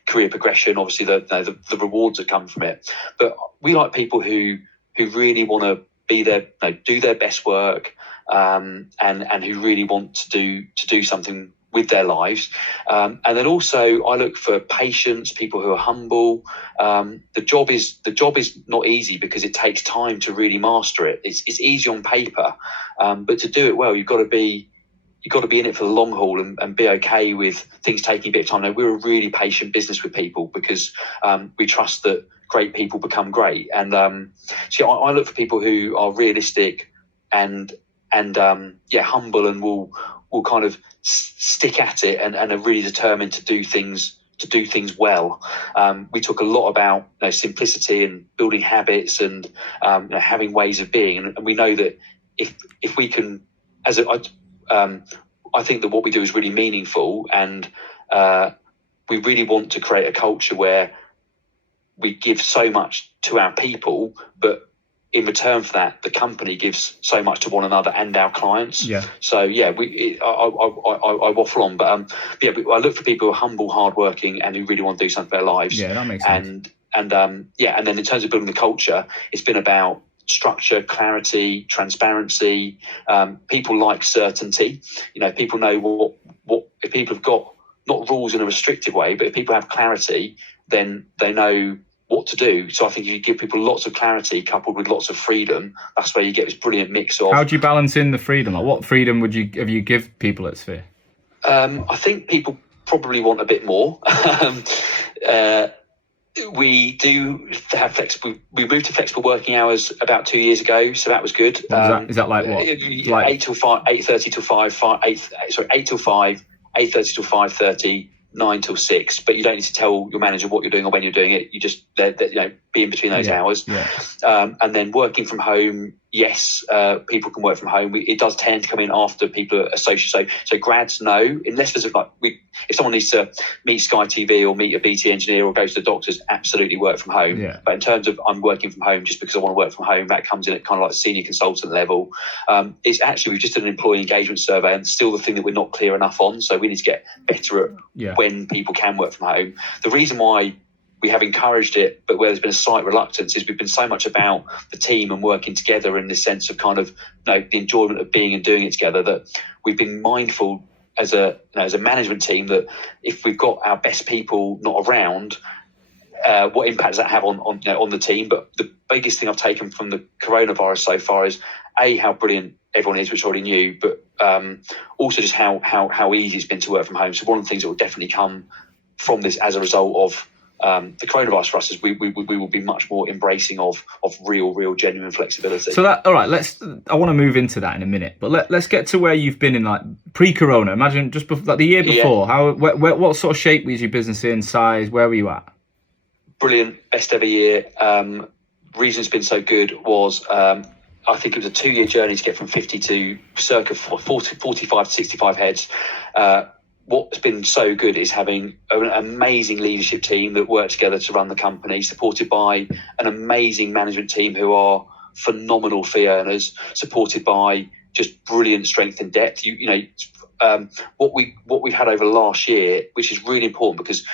career progression. Obviously, the rewards that come from it. But we like people who really want to be there, do their best work, and who really want to do something with their lives. And then also I look for patience, people who are humble. The job is not easy because it takes time to really master it. It's easy on paper, but to do it well, you've got to be in it for the long haul and be okay with things taking a bit of time. Now, we're a really patient business with people because we trust that great people become great. And so I look for people who are realistic and humble, and will kind of stick at it and are really determined to do things well. We talk a lot about simplicity and building habits and having ways of being, and we know that if we can, I think that what we do is really meaningful, and we really want to create a culture where we give so much to our people, but in return for that, the company gives so much to one another and our clients. Yeah. So I waffle on, but I look for people who are humble, hardworking, and who really want to do something for their lives. Yeah, that makes sense. And then in terms of building the culture, it's been about structure, clarity, transparency. People like certainty. People know what if people have got not rules in a restrictive way, but if people have clarity, then they know what to do. So I think if you give people lots of clarity coupled with lots of freedom, that's where you get this brilliant mix of. How do you balance in the freedom? Like, what freedom have you give people at Sphere? I think people probably want a bit more. We do have flexible. We moved to flexible working hours about 2 years ago, so that was good. Is that like what? Like 8 till 5, 8:30 till 5, 8 till 5, 8:30 till 5:30. 9 till 6, but you don't need to tell your manager what you're doing or when you're doing it. You just be in between those hours. Yeah. And then working from home, yes, people can work from home. It does tend to come in after people are associated. So grads know, unless there's if someone needs to meet Sky TV or meet a BT engineer or go to the doctors, absolutely work from home. Yeah. But in terms of I'm working from home just because I want to work from home, that comes in at kind of like senior consultant level. It's actually, we've just done an employee engagement survey, and still the thing that we're not clear enough on. So we need to get better at when people can work from home. The reason why we have encouraged it, but where there's been a slight reluctance, is we've been so much about the team and working together in this sense of kind of the enjoyment of being and doing it together, that we've been mindful as a management team that if we've got our best people not around, what impact does that have on the team? But the biggest thing I've taken from the coronavirus so far is how brilliant everyone is, which I already knew, but also just how easy it's been to work from home. So one of the things that will definitely come from this as a result of the coronavirus for us is we will be much more embracing of real genuine flexibility. So that, all right, I want to move into that in a minute, but let's get to where you've been in like pre-corona. Imagine just before, like the year before. What sort of shape was your business in, size? Where were you at? Brilliant, best ever year. Reason it's been so good was I think it was a 2-year journey to get from 50 to circa 45 to 65 heads. What's been so good is having an amazing leadership team that work together to run the company, supported by an amazing management team who are phenomenal fee earners, supported by just brilliant strength and depth. What we've had over the last year, which is really important because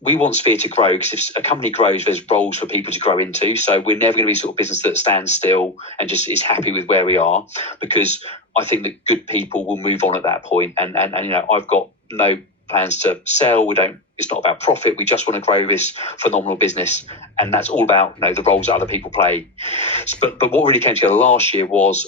we want Sphere to grow, because if a company grows, there's roles for people to grow into. So we're never going to be sort of business that stands still and just is happy with where we are, because I think that good people will move on at that point. And I've got no plans to sell. It's not about profit. We just want to grow this phenomenal business, and that's all about the roles that other people play. But what really came together last year was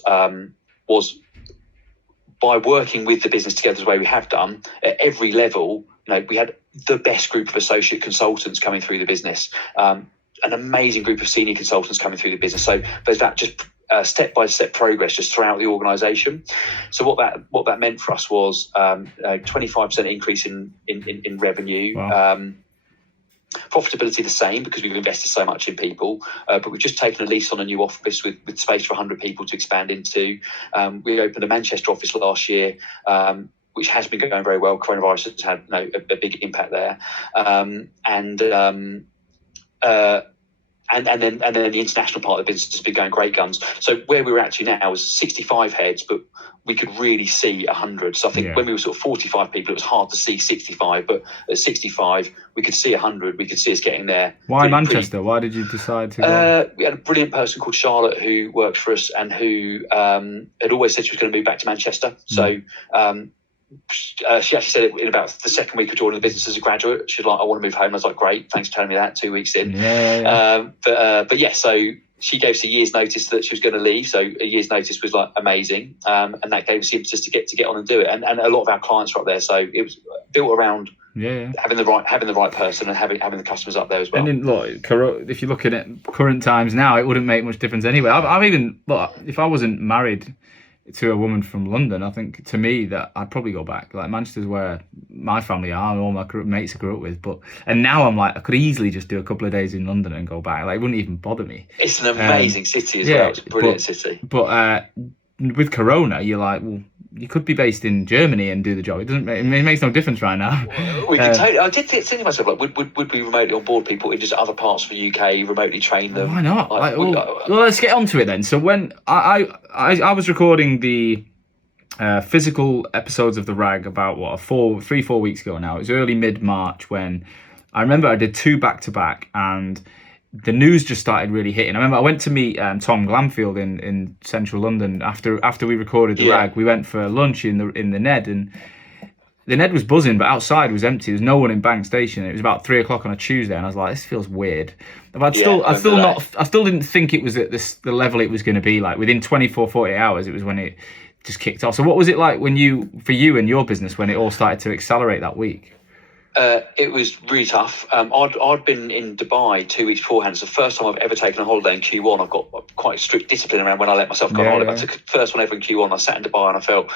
by working with the business together the way we have done at every level. We had the best group of associate consultants coming through the business, an amazing group of senior consultants coming through the business. So there's that just step-by-step progress just throughout the organisation. So what that meant for us was 25% increase in revenue. Wow. Profitability the same, because we've invested so much in people, but we've just taken a lease on a new office with space for 100 people to expand into. We opened a Manchester office last year, which has been going very well. Coronavirus has had a big impact there. then the international part of the business has been going great guns. So where we're actually now is 65 heads, but we could really see 100. So I think when we were sort of 45 people, it was hard to see 65, but at 65, we could see 100. We could see us getting there. Why Manchester? Why did you decide to go? We had a brilliant person called Charlotte who worked for us and who had always said she was going to move back to Manchester. So she actually said it in about the second week of joining the business as a graduate. She was like, I want to move home. I was like, great, thanks for telling me that 2 weeks in. But yeah, so she gave us a year's notice that she was going to leave. So a year's notice was like amazing. And that gave us the impetus to get on and do it. And a lot of our clients are up there. So it was built around having the right person and having the customers up there as well. And then, look, if you're looking at current times now, it wouldn't make much difference anyway. I've even, look, if I wasn't married to a woman from London, I think to me that I'd probably go back. Like Manchester's where my family are and all my mates I grew up with. And now I'm like, I could easily just do a couple of days in London and go back. Like it wouldn't even bother me. It's an amazing city as well. It's a brilliant city. But with Corona, you're like, well, you could be based in Germany and do the job. It makes no difference right now. We can totally. I did think to myself, like, would we remotely onboard people in just other parts of the UK, remotely train them? Why not? Well, let's get onto it then. So when I was recording the physical episodes of The Rag about 4 weeks ago now. It was early mid-March when I remember I did 2 back-to-back and the news just started really hitting. I remember I went to meet Tom Glamfield in central London after we recorded The Rag. We went for lunch in the Ned, and the Ned was buzzing, but outside was empty. There was no one in Bank Station. It was about 3 o'clock on a Tuesday, and I was like, "This feels weird." But I still didn't think it was at the level it was going to be. Like within 24, 48 hours, it was when it just kicked off. So what was it like for you and your business when it all started to accelerate that week? It was really tough. I'd been in Dubai 2 weeks beforehand. It's the first time I've ever taken a holiday in Q1. I've got quite strict discipline around when I let myself go on holiday. I took the first one ever in Q1. I sat in Dubai and I felt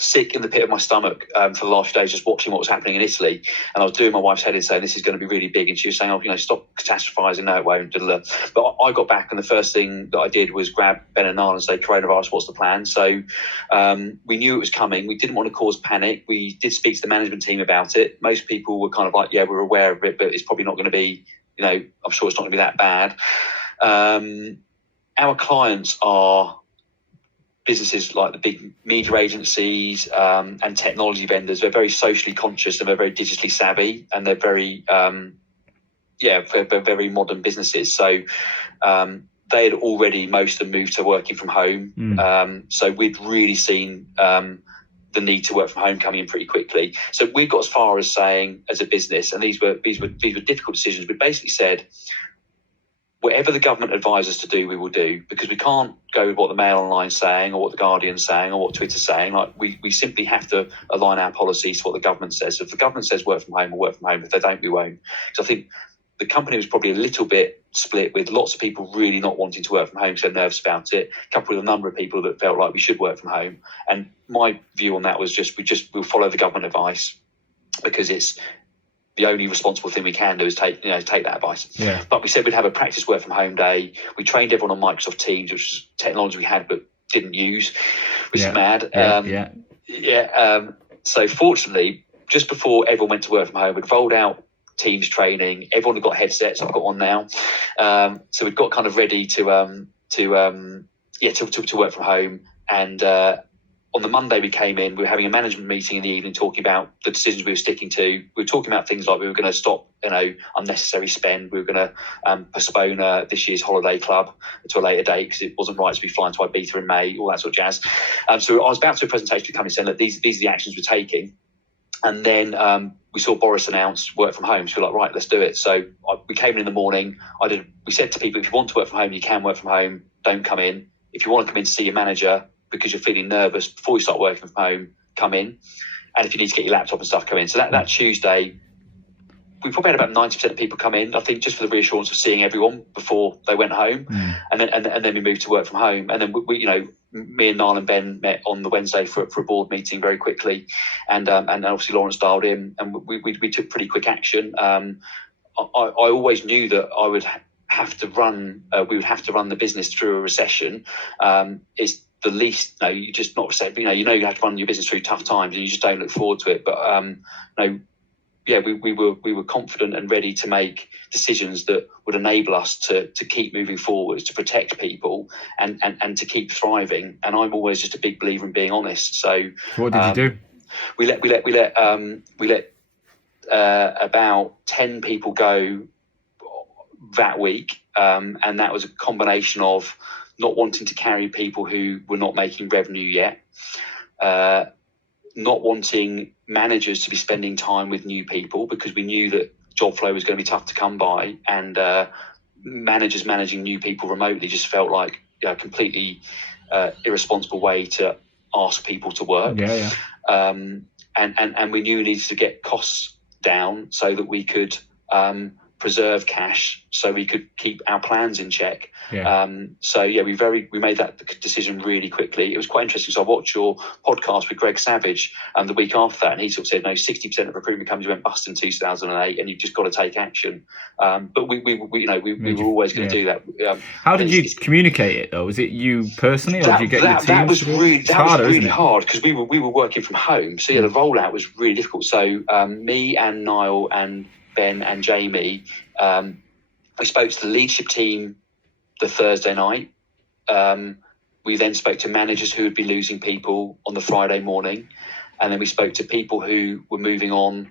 sick in the pit of my stomach for the last few days, just watching what was happening in Italy. And I was doing my wife's head in saying, this is going to be really big. And she was saying, stop catastrophizing. No, it won't. But I got back and the first thing that I did was grab Ben and Nana and say, coronavirus, what's the plan? So we knew it was coming. We didn't want to cause panic. We did speak to the management team about it. Most people were kind of like, yeah, we're aware of it, but it's probably not going to be, I'm sure it's not going to be that bad. Our clients are businesses like the big media agencies and technology vendors. They're very socially conscious and they're very digitally savvy, and they're very very modern businesses. So they had already, most of them, moved to working from home. So we'd really seen the need to work from home coming in pretty quickly. So we got as far as saying, as a business, and these were difficult decisions, we basically said, whatever the government advises us to do, we will do, because we can't go with what the Mail Online's saying or what the Guardian's saying or what Twitter's saying. Like we simply have to align our policies to what the government says. So if the government says work from home, we'll work from home. If they don't, we won't. So I think the company was probably a little bit split, with lots of people really not wanting to work from home because they're nervous about it, coupled with a number of people that felt like we should work from home. And my view on that was we'll follow the government advice, because it's the only responsible thing we can do is take that advice. Yeah. But we said we'd have a practice work from home day. We trained everyone on Microsoft Teams, which was technology we had but didn't use, which is mad. So fortunately, just before everyone went to work from home, we'd rolled out Teams training. Everyone had got headsets. I've got one now. So we'd got kind of ready to work from home. And on the Monday we came in, we were having a management meeting in the evening talking about the decisions we were sticking to. We were talking about things like we were going to stop, unnecessary spend. We were going to postpone this year's holiday club to a later date because it wasn't right to be flying to Ibiza in May, all that sort of jazz. So I was about to do a presentation to the company saying that these are the actions we're taking. And then we saw Boris announce work from home. So we're like, right, let's do it. So we came in the morning. We said to people, if you want to work from home, you can work from home. Don't come in. If you want to come in to see your manager because you're feeling nervous before you start working from home, come in. And if you need to get your laptop and stuff, come in. So that Tuesday, we probably had about 90% of people come in, I think, just for the reassurance of seeing everyone before they went home. And then we moved to work from home. And then we me and Niall and Ben met on the Wednesday for a board meeting very quickly. And obviously Lawrence dialed in, and we took pretty quick action. I always knew that I would have to run, we would have to run the business through a recession. It's the least, you just not say, you have to run your business through tough times and you just don't look forward to it. But, we were confident and ready to make decisions that would enable us to keep moving forwards, to protect people, and to keep thriving. And I'm always just a big believer in being honest. So what did you do? We let about 10 people go that week, and that was a combination of not wanting to carry people who were not making revenue yet, not wanting managers to be spending time with new people, because we knew that job flow was going to be tough to come by, and managers managing new people remotely just felt like a completely irresponsible way to ask people to work. And we knew we needed to get costs down so that we could preserve cash, so we could keep our plans in check. We made that decision really quickly. It was quite interesting. So I watched your podcast with Greg Savage the week after that, and he sort of said, no, 60% of recruitment companies went bust in 2008, and you've just got to take action. But we were always going to do that. How did you communicate it though? Was it you personally, or did you get your team? That was really hard, because we were working from home. So the rollout was really difficult. So me and Niall and Ben and Jamie, we spoke to the leadership team the Thursday night. We then spoke to managers who would be losing people on the Friday morning, and then we spoke to people who were moving on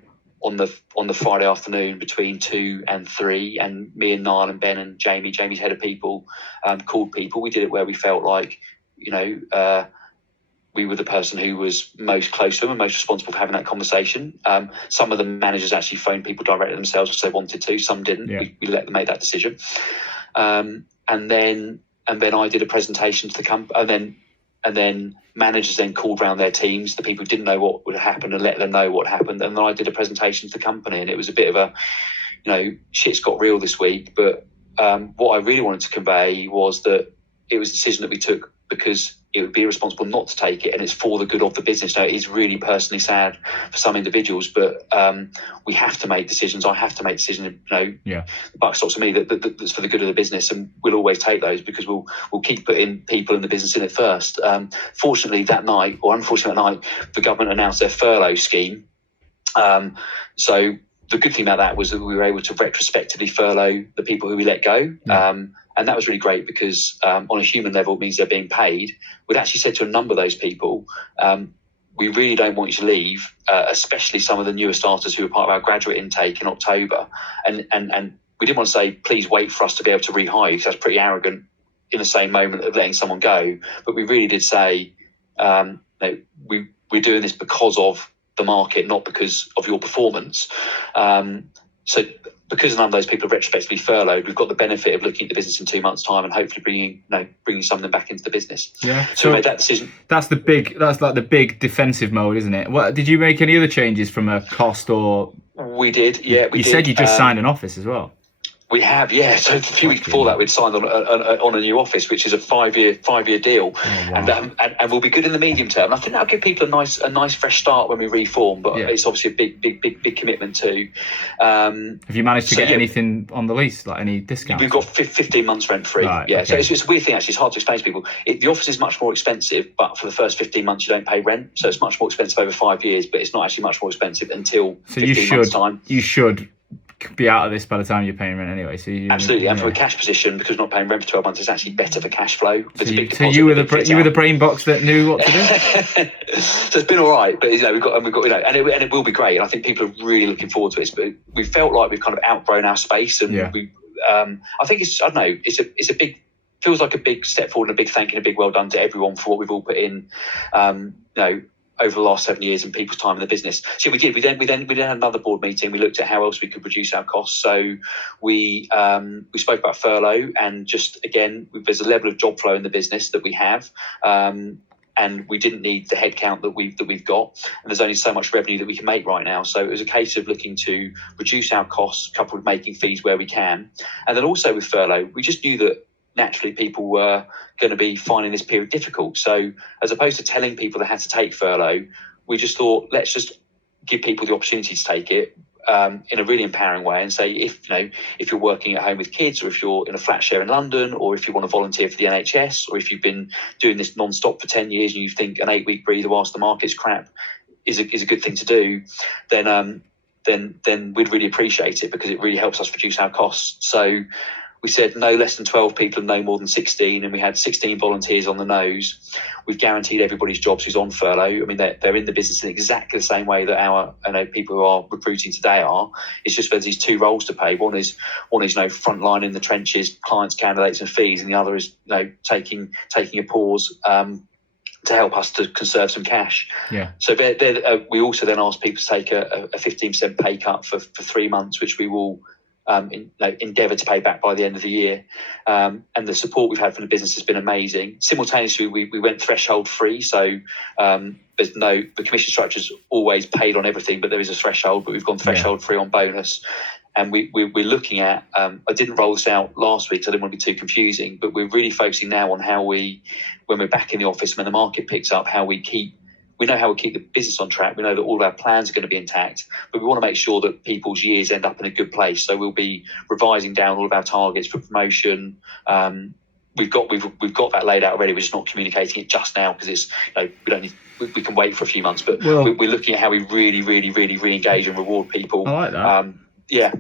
the Friday afternoon between 2 and 3. And me and Niall and Ben and Jamie's head of people, called people. We did it where we felt like, we were the person who was most close to them and most responsible for having that conversation. Some of the managers actually phoned people directly themselves because they wanted to. Some didn't. Yeah. We let them make that decision. And then I did a presentation to the company, and then managers then called round their teams, the people who didn't know what would happen, and let them know what happened. And then I did a presentation to the company, and it was a bit of a, shit's got real this week. But what I really wanted to convey was that it was a decision that we took because it would be irresponsible not to take it, and it's for the good of the business. Now, it is really personally sad for some individuals, but we have to make decisions. I have to make decisions. The buck stops to me that's for the good of the business, and we'll always take those because we'll keep putting people in the business in it first. Fortunately, that night, or unfortunately that night, the government announced their furlough scheme. So the good thing about that was that we were able to retrospectively furlough the people who we let go. And that was really great because on a human level, it means they're being paid. We'd actually said to a number of those people, we really don't want you to leave, especially some of the newer starters who were part of our graduate intake in October. And we didn't want to say, please wait for us to be able to rehire you, because that's pretty arrogant in the same moment of letting someone go. But we really did say, we're doing this because of the market, not because of your performance. So because a number of those people are retrospectively furloughed, we've got the benefit of looking at the business in 2 months' time and hopefully bringing some of them back into the business. Yeah. So we made that decision. That's like the big defensive mode, isn't it? What did you make any other changes from a cost or? We did. Yeah, we did. You said you just signed an office as well. We have, yeah. So a few weeks before that, we'd signed on a new office, which is a five-year deal, and will be good in the medium term. I think that'll give people a nice fresh start when we reform. But it's obviously a big commitment too. Have you managed to get anything on the lease, like any discounts? We've got 15 months rent free. Right, yeah, okay. So it's a weird thing actually. It's hard to explain to people. The office is much more expensive, but for the first 15 months you don't pay rent. So it's much more expensive over 5 years, but it's not actually much more expensive until 15 months time. You should be out of this by the time you're paying rent anyway. So absolutely, and from a cash position, because we're not paying rent for 12 months, it's actually better for cash flow. So you were the brain box that knew what to do. So it's been all right, but we've got and it will be great. And I think people are really looking forward to it. But we felt like we've kind of outgrown our space, and I think it's a big, feels like a big step forward and a big thank you and a big well done to everyone for what we've all put in. Over the last 7 years and people's time in the business. So we did. We then had another board meeting. We looked at how else we could reduce our costs. So we spoke about furlough, and just again, there's a level of job flow in the business that we have, and we didn't need the headcount that we've got. And there's only so much revenue that we can make right now. So it was a case of looking to reduce our costs, coupled with making fees where we can. And then also with furlough, we just knew that naturally people were going to be finding this period difficult. So as opposed to telling people they had to take furlough, we just thought, let's just give people the opportunity to take it in a really empowering way, and say, if you're working at home with kids, or if you're in a flat share in London, or if you want to volunteer for the NHS, or if you've been doing this non-stop for 10 years and you think an 8-week breather whilst the market's crap is a good thing to do, then then we'd really appreciate it, because it really helps us reduce our costs. So we said no less than 12 people and no more than 16, and we had 16 volunteers on the nose. We've guaranteed everybody's jobs who's on furlough. I mean, they're in the business in exactly the same way that our people who are recruiting today are. It's just there's these two roles to pay. One is frontline in the trenches, clients, candidates, and fees, and the other is taking a pause to help us to conserve some cash. Yeah. So we also then asked people to take a 15% pay cut for 3 months, which we will endeavour to pay back by the end of the year. And the support we've had from the business has been amazing. Simultaneously, we went threshold free. So the commission structure is always paid on everything, but there is a threshold, but we've gone threshold free on bonus. And we're looking at, I didn't roll this out last week, so I didn't want to be too confusing, but we're really focusing now on how when we're back in the office, when the market picks up, we know how we keep the business on track. We know that all of our plans are going to be intact, but we want to make sure that people's years end up in a good place. So we'll be revising down all of our targets for promotion. We've got that laid out already. We're just not communicating it just now because it's we can wait for a few months. But we're looking at how we really, really, really re-engage and reward people. I like that.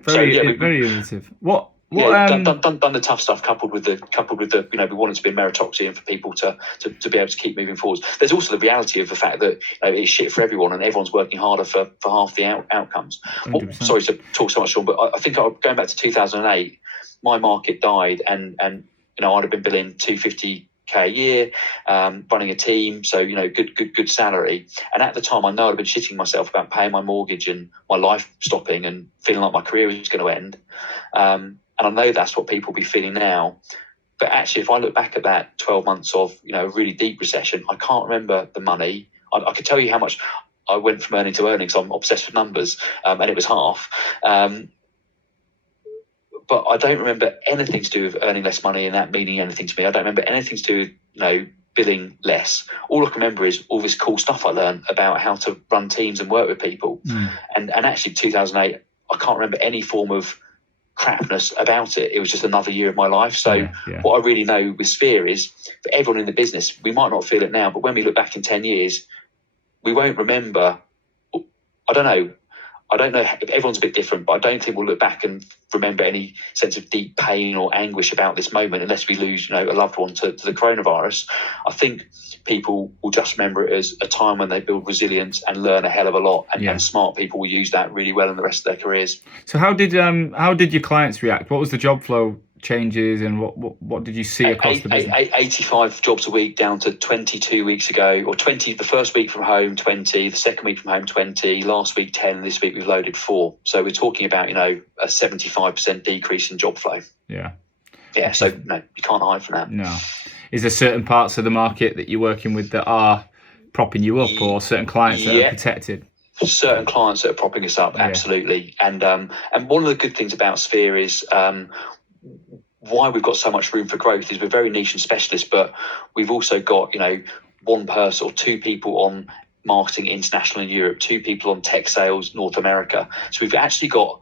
Very innovative. What done the tough stuff coupled with the we want it to be a meritocracy and for people to be able to keep moving forward. There's also the reality of the fact that it's shit for everyone and everyone's working harder for half the outcomes. Sorry to talk so much, Sean, but I think going back to 2008, my market died and I'd have been billing 250k a year, running a team, so good salary. And at the time, I know I'd been shitting myself about paying my mortgage and my life stopping and feeling like my career was going to end. And I know that's what people will be feeling now. But actually, if I look back at that 12 months of a really deep recession, I can't remember the money. I could tell you how much I went from earning to earning, so I'm obsessed with numbers, and it was half. But I don't remember anything to do with earning less money and that meaning anything to me. I don't remember anything to do with billing less. All I can remember is all this cool stuff I learned about how to run teams and work with people. And actually 2008, I can't remember any form of crapness about it. It was just another year of my life. So what I really know with Sphere is for everyone in the business, we might not feel it now, but when we look back in 10 years, we won't remember. I don't know if everyone's a bit different, but I don't think we'll look back and remember any sense of deep pain or anguish about this moment unless we lose a loved one to the coronavirus. I think people will just remember it as a time when they build resilience and learn a hell of a lot, and smart people will use that really well in the rest of their careers. So how did your clients react? What was the job flow changes, and what did you see across the business? 85 jobs a week down to 22 weeks ago, or 20 the first week from home, 20 the second week from home, 20 last week, 10, and this week we've loaded 4. So we're talking about a 75% decrease in job flow. So no, you can't hide from that. No. Is there certain parts of the market that you're working with that are propping you up, or certain clients that are protected? Certain clients that are propping us up, absolutely. And one of the good things about Sphere is why we've got so much room for growth is we're very niche and specialist, but we've also got one person or two people on marketing international in Europe, 2 people on tech sales North America. So we've actually got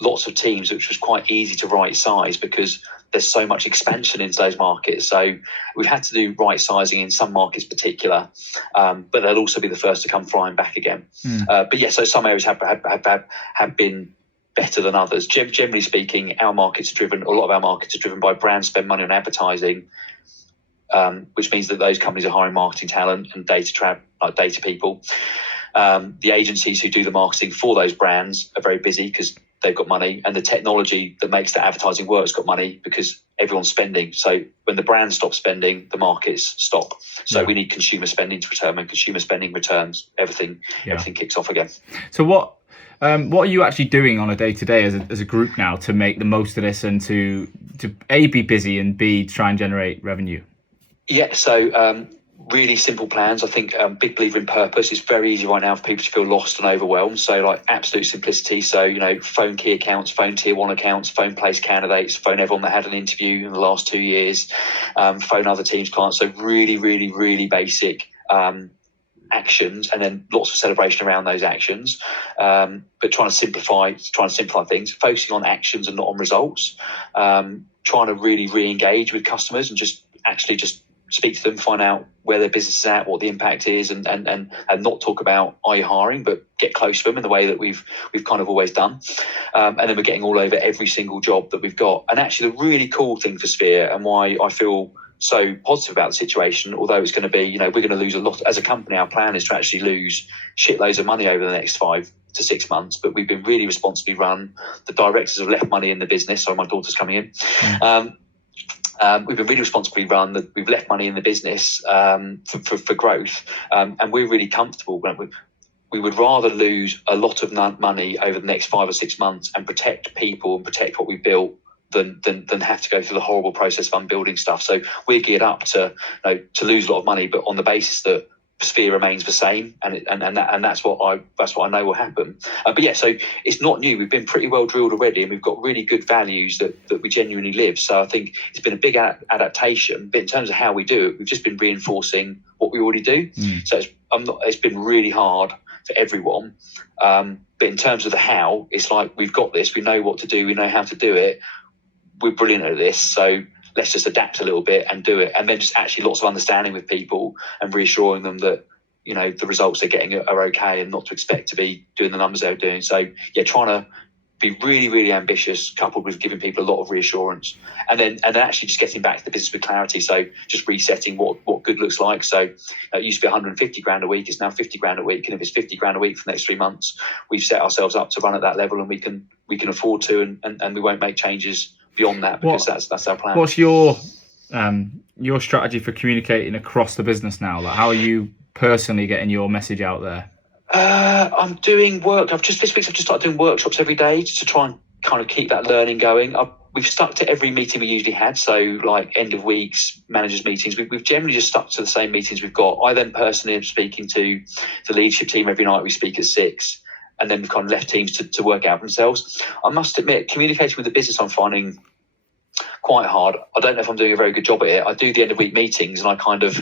lots of teams, which was quite easy to right size because there's so much expansion into those markets. So we've had to do right sizing in some markets particular, but they'll also be the first to come flying back again. But so some areas have been better than others. Generally speaking, a lot of our markets are driven by brands spend money on advertising, which means that those companies are hiring marketing talent and data people. The agencies who do the marketing for those brands are very busy because they've got money, and the technology that makes the advertising work has got money because everyone's spending. So when the brands stop spending, the markets stop. So we need consumer spending to return. When consumer spending returns, everything kicks off again. So what are you actually doing on a day-to-day as a group now to make the most of this and to A, be busy, and B, try and generate revenue? So really simple plans. I think big believer in purpose. It's very easy right now for people to feel lost and overwhelmed. So absolute simplicity. So phone key accounts, phone tier 1 accounts, phone place candidates, phone everyone that had an interview in the last 2 years, phone other teams' clients. So really, really, really basic actions, and then lots of celebration around those actions. But trying to simplify things, focusing on actions and not on results. Trying to really re-engage with customers and just speak to them, find out where their business is at, what the impact is, and not talk about are you hiring, but get close to them in the way that we've kind of always done. And then we're getting all over every single job that we've got. And actually the really cool thing for Sphere, and why I feel so positive about the situation, although it's going to be, we're going to lose a lot as a company. Our plan is to actually lose shitloads of money over the next 5 to 6 months, but we've been really responsibly run. The directors have left money in the business. Sorry, my daughter's coming in. We've been really responsibly run. That we've left money in the business for growth, and we're really comfortable. We would rather lose a lot of money over the next 5 or 6 months and protect people and protect what we built than have to go through the horrible process of unbuilding stuff. So we're geared up to lose a lot of money, but on the basis that Sphere remains the same, and that's what I know will happen. But yeah, so it's not new. We've been pretty well drilled already, and we've got really good values that we genuinely live. So I think it's been a big adaptation. But in terms of how we do it, we've just been reinforcing what we already do. So it's been really hard for everyone. But in terms of the how, it's like we've got this. We know what to do. We know how to do it. We're brilliant at this. So let's just adapt a little bit and do it. And then just actually lots of understanding with people and reassuring them that, the results they're getting are okay, and not to expect to be doing the numbers they're doing. So yeah, trying to be really, really ambitious, coupled with giving people a lot of reassurance, and then actually just getting back to the business with clarity. So just resetting what good looks like. So it used to be 150 grand a week. It's now 50 grand a week. And if it's 50 grand a week for the next 3 months, we've set ourselves up to run at that level, and we can afford to, and we won't make changes beyond that, because that's our plan. What's your strategy for communicating across the business now? Like, how are you personally getting your message out there? I'm doing work. This week I've just started doing workshops every day to try and kind of keep that learning going. We've stuck to every meeting we usually had. So like end of weeks, managers meetings, we've generally just stuck to the same meetings we've got. I then personally am speaking to the leadership team every night. We speak at 6. And then we've kind of left teams to work out themselves. I must admit, communicating with the business I'm finding quite hard. I don't know if I'm doing a very good job at it. I do the end of week meetings, and I kind of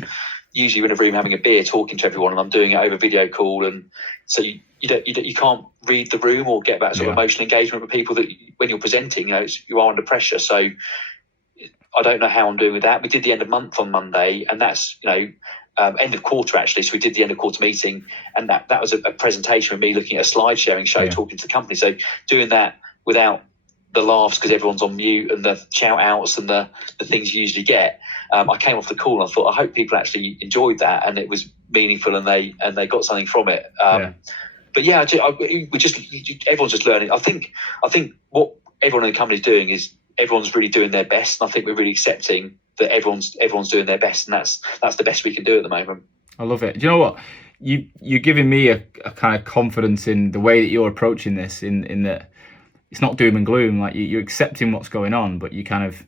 usually in a room having a beer talking to everyone, and I'm doing it over video call, and so you can't read the room or get that sort of emotional engagement with people that when you're presenting, you are under pressure. So I don't know how I'm doing with that. We did the end of month on Monday, and that's end of quarter actually. So we did the end of quarter meeting, and that was a presentation of me looking at a slide sharing show, talking to the company. So doing that without the laughs because everyone's on mute and the shout outs and the things you usually get. I came off the call and I thought, I hope people actually enjoyed that and it was meaningful and they got something from it. But yeah, everyone's just learning. I think what everyone in the company is doing is everyone's really doing their best, and I think we're really accepting that everyone's doing their best, and that's the best we can do at the moment. I love it. Do you know what? You're giving me a kind of confidence in the way that you're approaching this, in that it's not doom and gloom. Like you're accepting what's going on, but you kind of,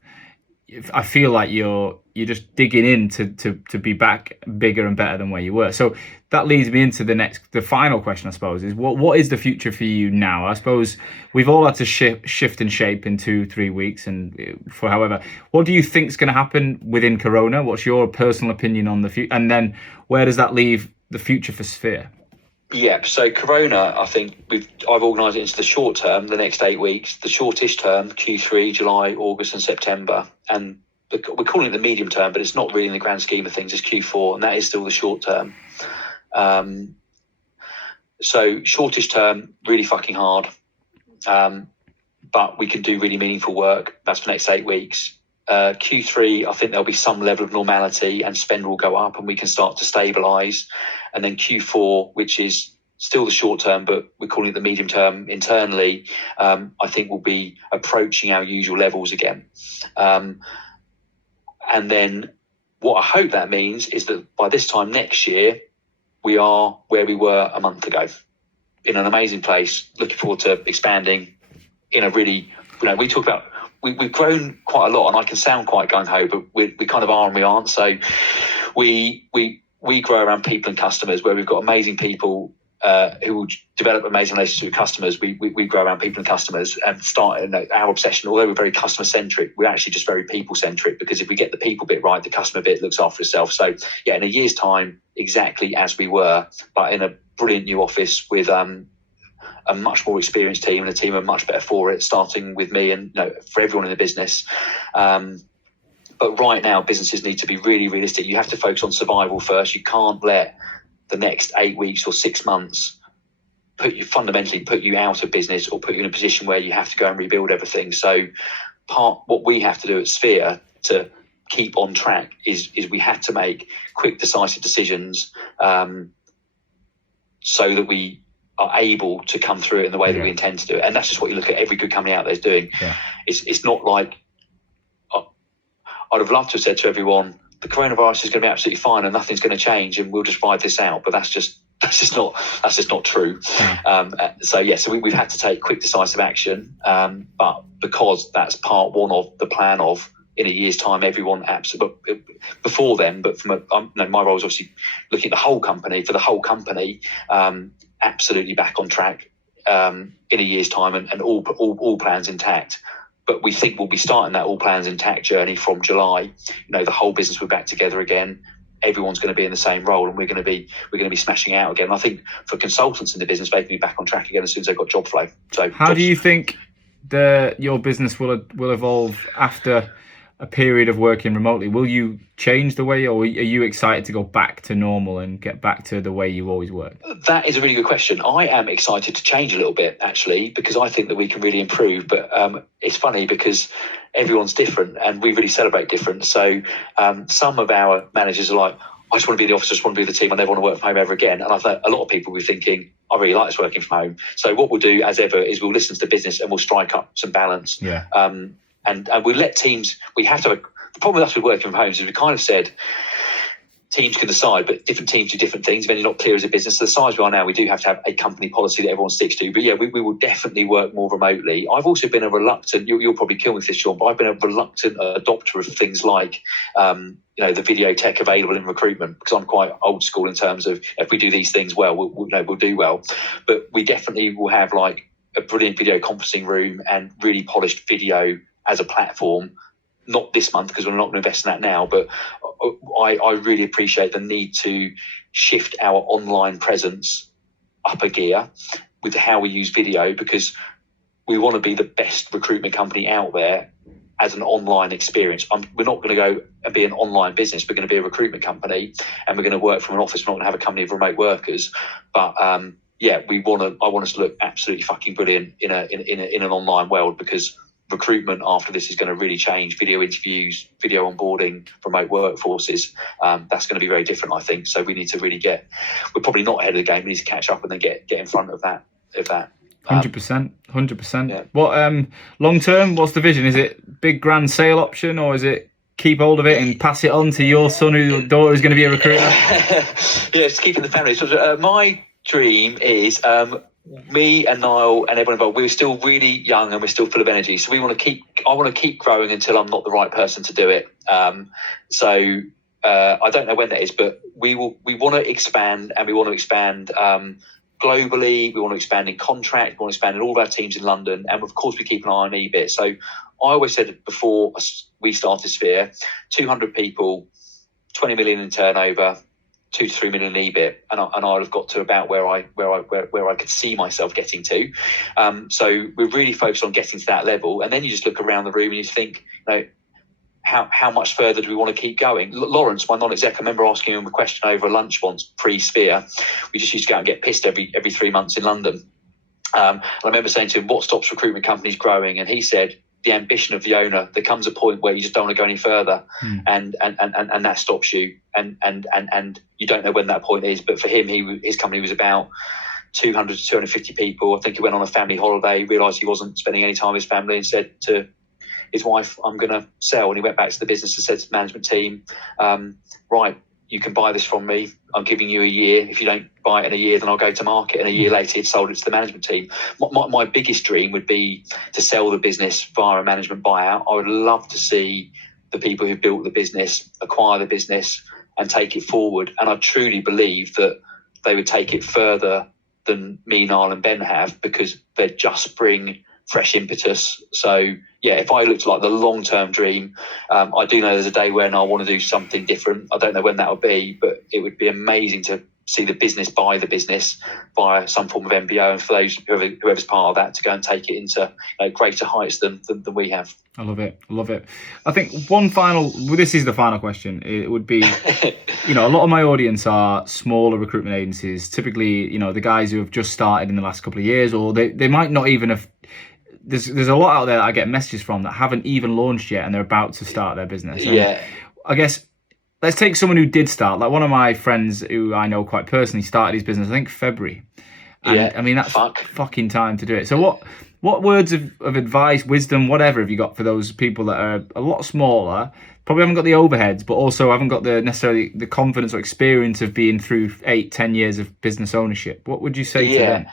I feel like you're just digging in to be back bigger and better than where you were. So that leads me into the final question, I suppose, is what is the future for you now? I suppose we've all had to shift and shape in 2-3 weeks, and for however, what do you think is going to happen within Corona? What's your personal opinion on the future? And then where does that leave the future for Sphere? Yeah, so Corona, I think I've organised it into the short term, the next 8 weeks, the shortish term, Q3, July, August and September. And we're calling it the medium term, but it's not really in the grand scheme of things. It's Q4, and that is still the short term. So shortish term, really fucking hard. But we can do really meaningful work. That's for the next 8 weeks. Q3, I think there'll be some level of normality and spend will go up and we can start to stabilise. And then Q4, which is still the short term, but we're calling it the medium term internally, I think we'll be approaching our usual levels again. And then what I hope that means is that by this time next year, we are where we were a month ago, in an amazing place, looking forward to expanding in a really, we talk about, we've grown quite a lot, and I can sound quite gung-ho, but we kind of are and we aren't. So we grow around people and customers, where we've got amazing people who will develop amazing relationships with customers. We grow around people and customers and start our obsession. Although we're very customer centric, we're actually just very people centric, because if we get the people bit right, the customer bit looks after itself. So yeah, in a year's time, exactly as we were, but in a brilliant new office with a much more experienced team, and a team are much better for it, starting with me and for everyone in the business. But right now, businesses need to be really realistic. You have to focus on survival first. You can't let the next 8 weeks or 6 months fundamentally put you out of business or put you in a position where you have to go and rebuild everything. So what we have to do at Sphere to keep on track is we have to make quick, decisive decisions so that we are able to come through it in the way that we intend to do it. And that's just what you look at every good company out there is doing. Yeah. It's not like I'd have loved to have said to everyone, the coronavirus is going to be absolutely fine and nothing's going to change and we'll just ride this out. But that's just not true. So we've had to take quick, decisive action. But because that's part one of the plan of in a year's time, everyone absolutely before then. But my role is obviously looking at the whole company for the whole company, absolutely back on track in a year's time and all plans intact. But we think we'll be starting that all plans intact journey from July. The whole business will be back together again. Everyone's going to be in the same role, and we're going to be smashing out again. And I think for consultants in the business, they can be back on track again as soon as they've got job flow. So, how do you think your business will evolve after a period of working remotely? Will you change the way, or are you excited to go back to normal and get back to the way you always worked? That is a really good question. I am excited to change a little bit, actually, because I think that we can really improve. But it's funny because everyone's different and we really celebrate different. So some of our managers are like, I just want to be in the office, I just want to be with the team, I never want to work from home ever again. And I think a lot of people will be thinking, I really like this working from home. So what we'll do, as ever, is we'll listen to the business and we'll strike up some balance. Yeah. And we'll let teams, we have to have the problem with us with working from home is we kind of said teams can decide, but different teams do different things. When you're not clear as a business, so the size we are now, we do have to have a company policy that everyone sticks to. But yeah, we will definitely work more remotely. I've also been a reluctant, you'll probably kill me for this, Sean, but I've been a reluctant adopter of things like, the video tech available in recruitment, because I'm quite old school in terms of if we do these things well, we'll do well. But we definitely will have like a brilliant video conferencing room and really polished video as a platform. Not this month because we're not going to invest in that now, but I really appreciate the need to shift our online presence up a gear with how we use video, because we want to be the best recruitment company out there as an online experience. We're not going to go and be an online business. We're going to be a recruitment company and we're going to work from an office. We're not going to have a company of remote workers, but I want us to look absolutely fucking brilliant in an online world, because recruitment after this is going to really change. Video interviews, video onboarding, remote workforces. That's going to be very different, I think. So we need to really we're probably not ahead of the game. We need to catch up and then get in front of that. 100%. Yeah. What long term? What's the vision? Is it big grand sale option, or is it keep hold of it and pass it on to your son or daughter who's going to be a recruiter? Yeah, it's keeping the family. So, my dream is me and Niall and everyone involved, we're still really young and we're still full of energy. So I want to keep growing until I'm not the right person to do it. So I don't know when that is, but we want to expand, and we want to expand globally. We want to expand in contract. We want to expand in all of our teams in London. And of course we keep an eye on EBIT. So I always said before we started Sphere, 200 people, 20 million in turnover, 2 to 3 million EBIT, and I'd have got to about where I could see myself getting to. So we're really focused on getting to that level, and then you just look around the room and you think, how much further do we want to keep going? Lawrence, my non-exec, I remember asking him a question over lunch once pre-Sphere. We just used to go out and get pissed every 3 months in London. And I remember saying to him, what stops recruitment companies growing? And he said, the ambition of the owner. There comes a point where you just don't want to go any further, and that stops you, and you don't know when that point is. But for him, his company was about 200 to 250 people. I think he went on a family holiday, realised he wasn't spending any time with his family, and said to his wife, I'm going to sell. And he went back to the business and said to the management team, right, you can buy this from me. I'm giving you a year. If you don't buy it in a year, then I'll go to market. And a year later, he'd sold it to the management team. My biggest dream would be to sell the business via a management buyout. I would love to see the people who built the business acquire the business and take it forward. And I truly believe that they would take it further than me, Niall and Ben have, because they just bring fresh impetus. So yeah, if I looked like the long-term dream, I do know there's a day when I want to do something different. I don't know when that'll be, but it would be amazing to see the business buy the business via some form of MBO, and for those whoever's part of that to go and take it into greater heights than we have. I love it. I think this is the final question. It would be, a lot of my audience are smaller recruitment agencies, typically, the guys who have just started in the last couple of years, or they might not even have. There's a lot out there that I get messages from that haven't even launched yet and they're about to start their business. And yeah. I guess let's take someone who did start. Like one of my friends who I know quite personally started his business, I think February. And I mean, that's fucking time to do it. So what words of advice, wisdom, whatever have you got for those people that are a lot smaller, probably haven't got the overheads, but also haven't got necessarily the confidence or experience of being through 8-10 years of business ownership? What would you say to them?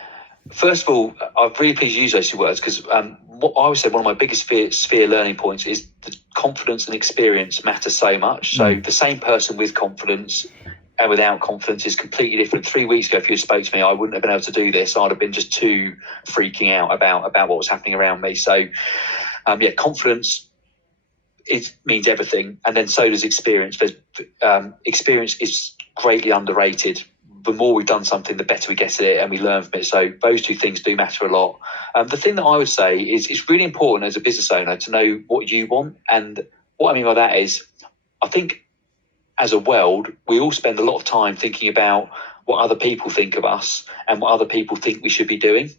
First of all, I'm really pleased you use those two words, because what I always say, one of my biggest sphere learning points is that confidence and experience matter so much. So the same person with confidence and without confidence is completely different. 3 weeks ago, if you spoke to me, I wouldn't have been able to do this. I'd have been just too freaking out about what was happening around me. So, confidence, it means everything, and then so does experience. Experience is greatly underrated. The more we've done something, the better we get at it and we learn from it. So those two things do matter a lot. The thing that I would say is it's really important as a business owner to know what you want. And what I mean by that is, I think as a world, we all spend a lot of time thinking about what other people think of us and what other people think we should be doing.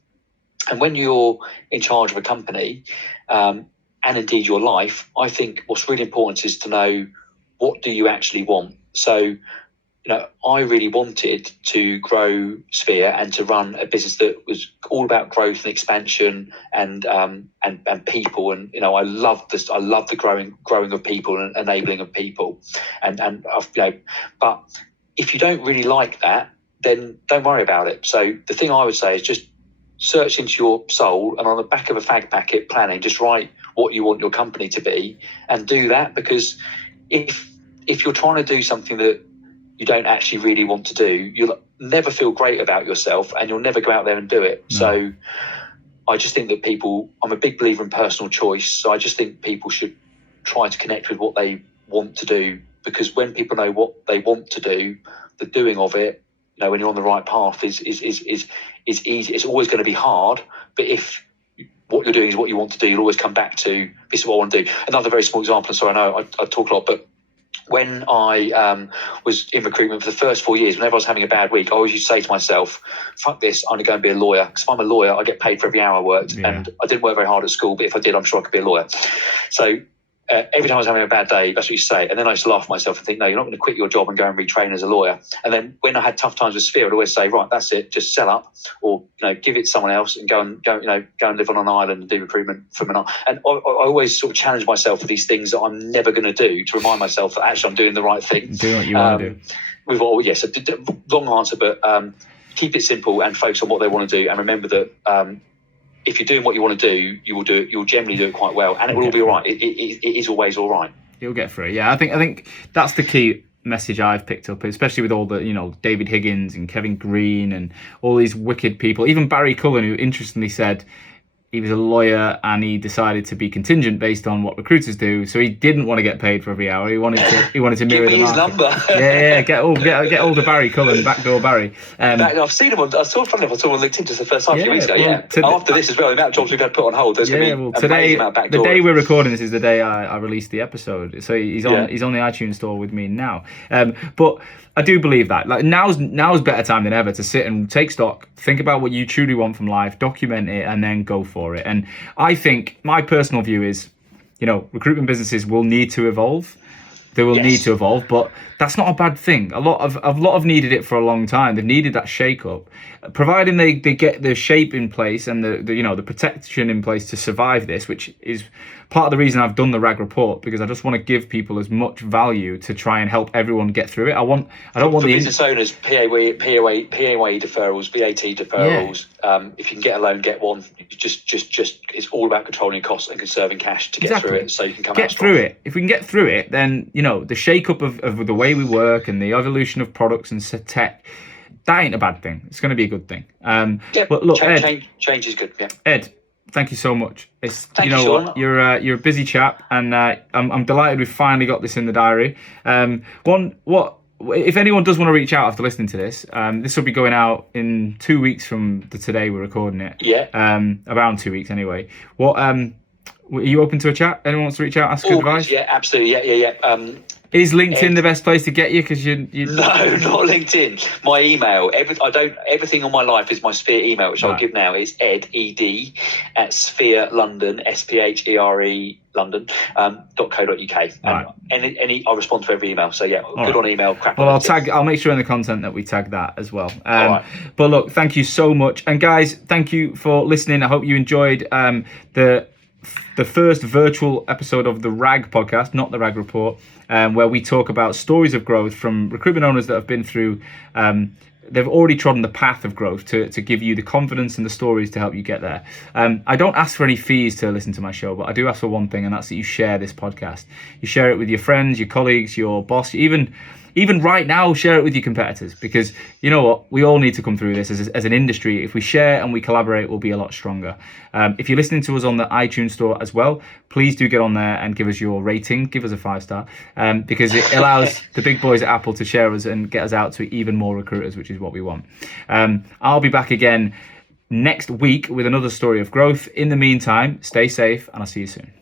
And when you're in charge of a company, and indeed your life, I think what's really important is to know, what do you actually want? So, I really wanted to grow Sphere and to run a business that was all about growth and expansion and people. And I love this. I love the growing of people and enabling of people. But if you don't really like that, then don't worry about it. So the thing I would say is just search into your soul, and on the back of a fag packet planning, just write what you want your company to be, and do that. Because if you're trying to do something that you don't actually really want to do, you'll never feel great about yourself and you'll never go out there and do it. No. So I just think that I'm a big believer in personal choice. So I just think people should try to connect with what they want to do, because when people know what they want to do, the doing of it, when you're on the right path is easy. It's always going to be hard, but if what you're doing is what you want to do, you'll always come back to, this is what I want to do. Another very small example, sorry, I know I talk a lot, but when I was in recruitment for the first 4 years, whenever I was having a bad week, I always used to say to myself, fuck this, I'm going to go and be a lawyer. Because if I'm a lawyer, I get paid for every hour I worked. Yeah. And I didn't work very hard at school, but if I did, I'm sure I could be a lawyer. So every time I was having a bad day, that's what you say. And then I used to laugh at myself and think, no, you're not going to quit your job and go and retrain as a lawyer. And then when I had tough times with Sphere, I'd always say, right, that's it, just sell up, or give it to someone else and go and live on an island and do recruitment from an island. And I always sort of challenge myself with these things that I'm never going to do, to remind myself that actually I'm doing the right thing. Do what you want to do. Long answer, but keep it simple and focus on what they want to do, and remember that if you're doing what you want to do, you will do it. You'll generally do it quite well, and it will all be all right. It is always all right. You'll get through it. Yeah, I think that's the key message I've picked up, especially with all the David Higgins and Kevin Green and all these wicked people. Even Barry Cullen, who interestingly said he was a lawyer and he decided to be contingent based on what recruiters do. So he didn't want to get paid for every hour. He wanted to mirror the market. Give me his number. Yeah. Get all the Barry Cullen, backdoor Barry. I've seen him on. I saw him on LinkedIn just the first time a few weeks ago. After this as well, the amount of jobs we've had put on hold. There's going to be amazing amount of backdoor. The day we're recording this is the day I released the episode. So he's on the iTunes store with me now. But I do believe that now's better time than ever to sit and take stock, think about what you truly want from life, document it, and then go for it. And I think my personal view is, recruitment businesses will need to evolve. They will need to evolve, but that's not a bad thing. A lot have needed it for a long time. They've needed that shake up, providing they get the shape in place and the protection in place to survive this, which is part of the reason I've done the RAG report, because I just want to give people as much value to try and help everyone get through it. I don't want the business owners, PAYE deferrals, VAT deferrals. Yeah. If you can get a loan, get one. Just it's all about controlling costs and conserving cash to get through it, so you can come out strong. Through it. If we can get through it, then the shake up of the way we work and the evolution of products and tech, that ain't a bad thing. It's going to be a good thing. But look, change is good. Yeah. Ed, thank you so much. Thank you, Sean. You're a busy chap, and I'm delighted we finally got this in the diary. One if anyone does want to reach out after listening to this, this will be going out in 2 weeks from today we're recording it. Yeah. Around 2 weeks anyway. What are you open to a chat? Anyone wants to reach out, ask for advice? Yeah, absolutely. Yeah. Is LinkedIn the best place to get you? Because you No, not LinkedIn. My email. Everything on my life is my Sphere email, which I'll give now. It's ed at Sphere London, SPHERE London .co.uk. And any I'll respond to every email. So yeah, good on email. Crap. Well, I'll make sure in the content that we tag that as well. All right. But look, thank you so much, and guys, thank you for listening. I hope you enjoyed the first virtual episode of the RAG podcast, not the RAG Report, where we talk about stories of growth from recruitment owners that have been through, they've already trodden the path of growth to give you the confidence and the stories to help you get there. I don't ask for any fees to listen to my show, but I do ask for one thing, and that's that you share this podcast. You share it with your friends, your colleagues, your boss, even right now, share it with your competitors, because you know what? We all need to come through this as an industry. If we share and we collaborate, we'll be a lot stronger. If you're listening to us on the iTunes store as well, please do get on there and give us your rating. Give us a 5-star, because it allows the big boys at Apple to share us and get us out to even more recruiters, which is what we want. I'll be back again next week with another story of growth. In the meantime, stay safe, and I'll see you soon.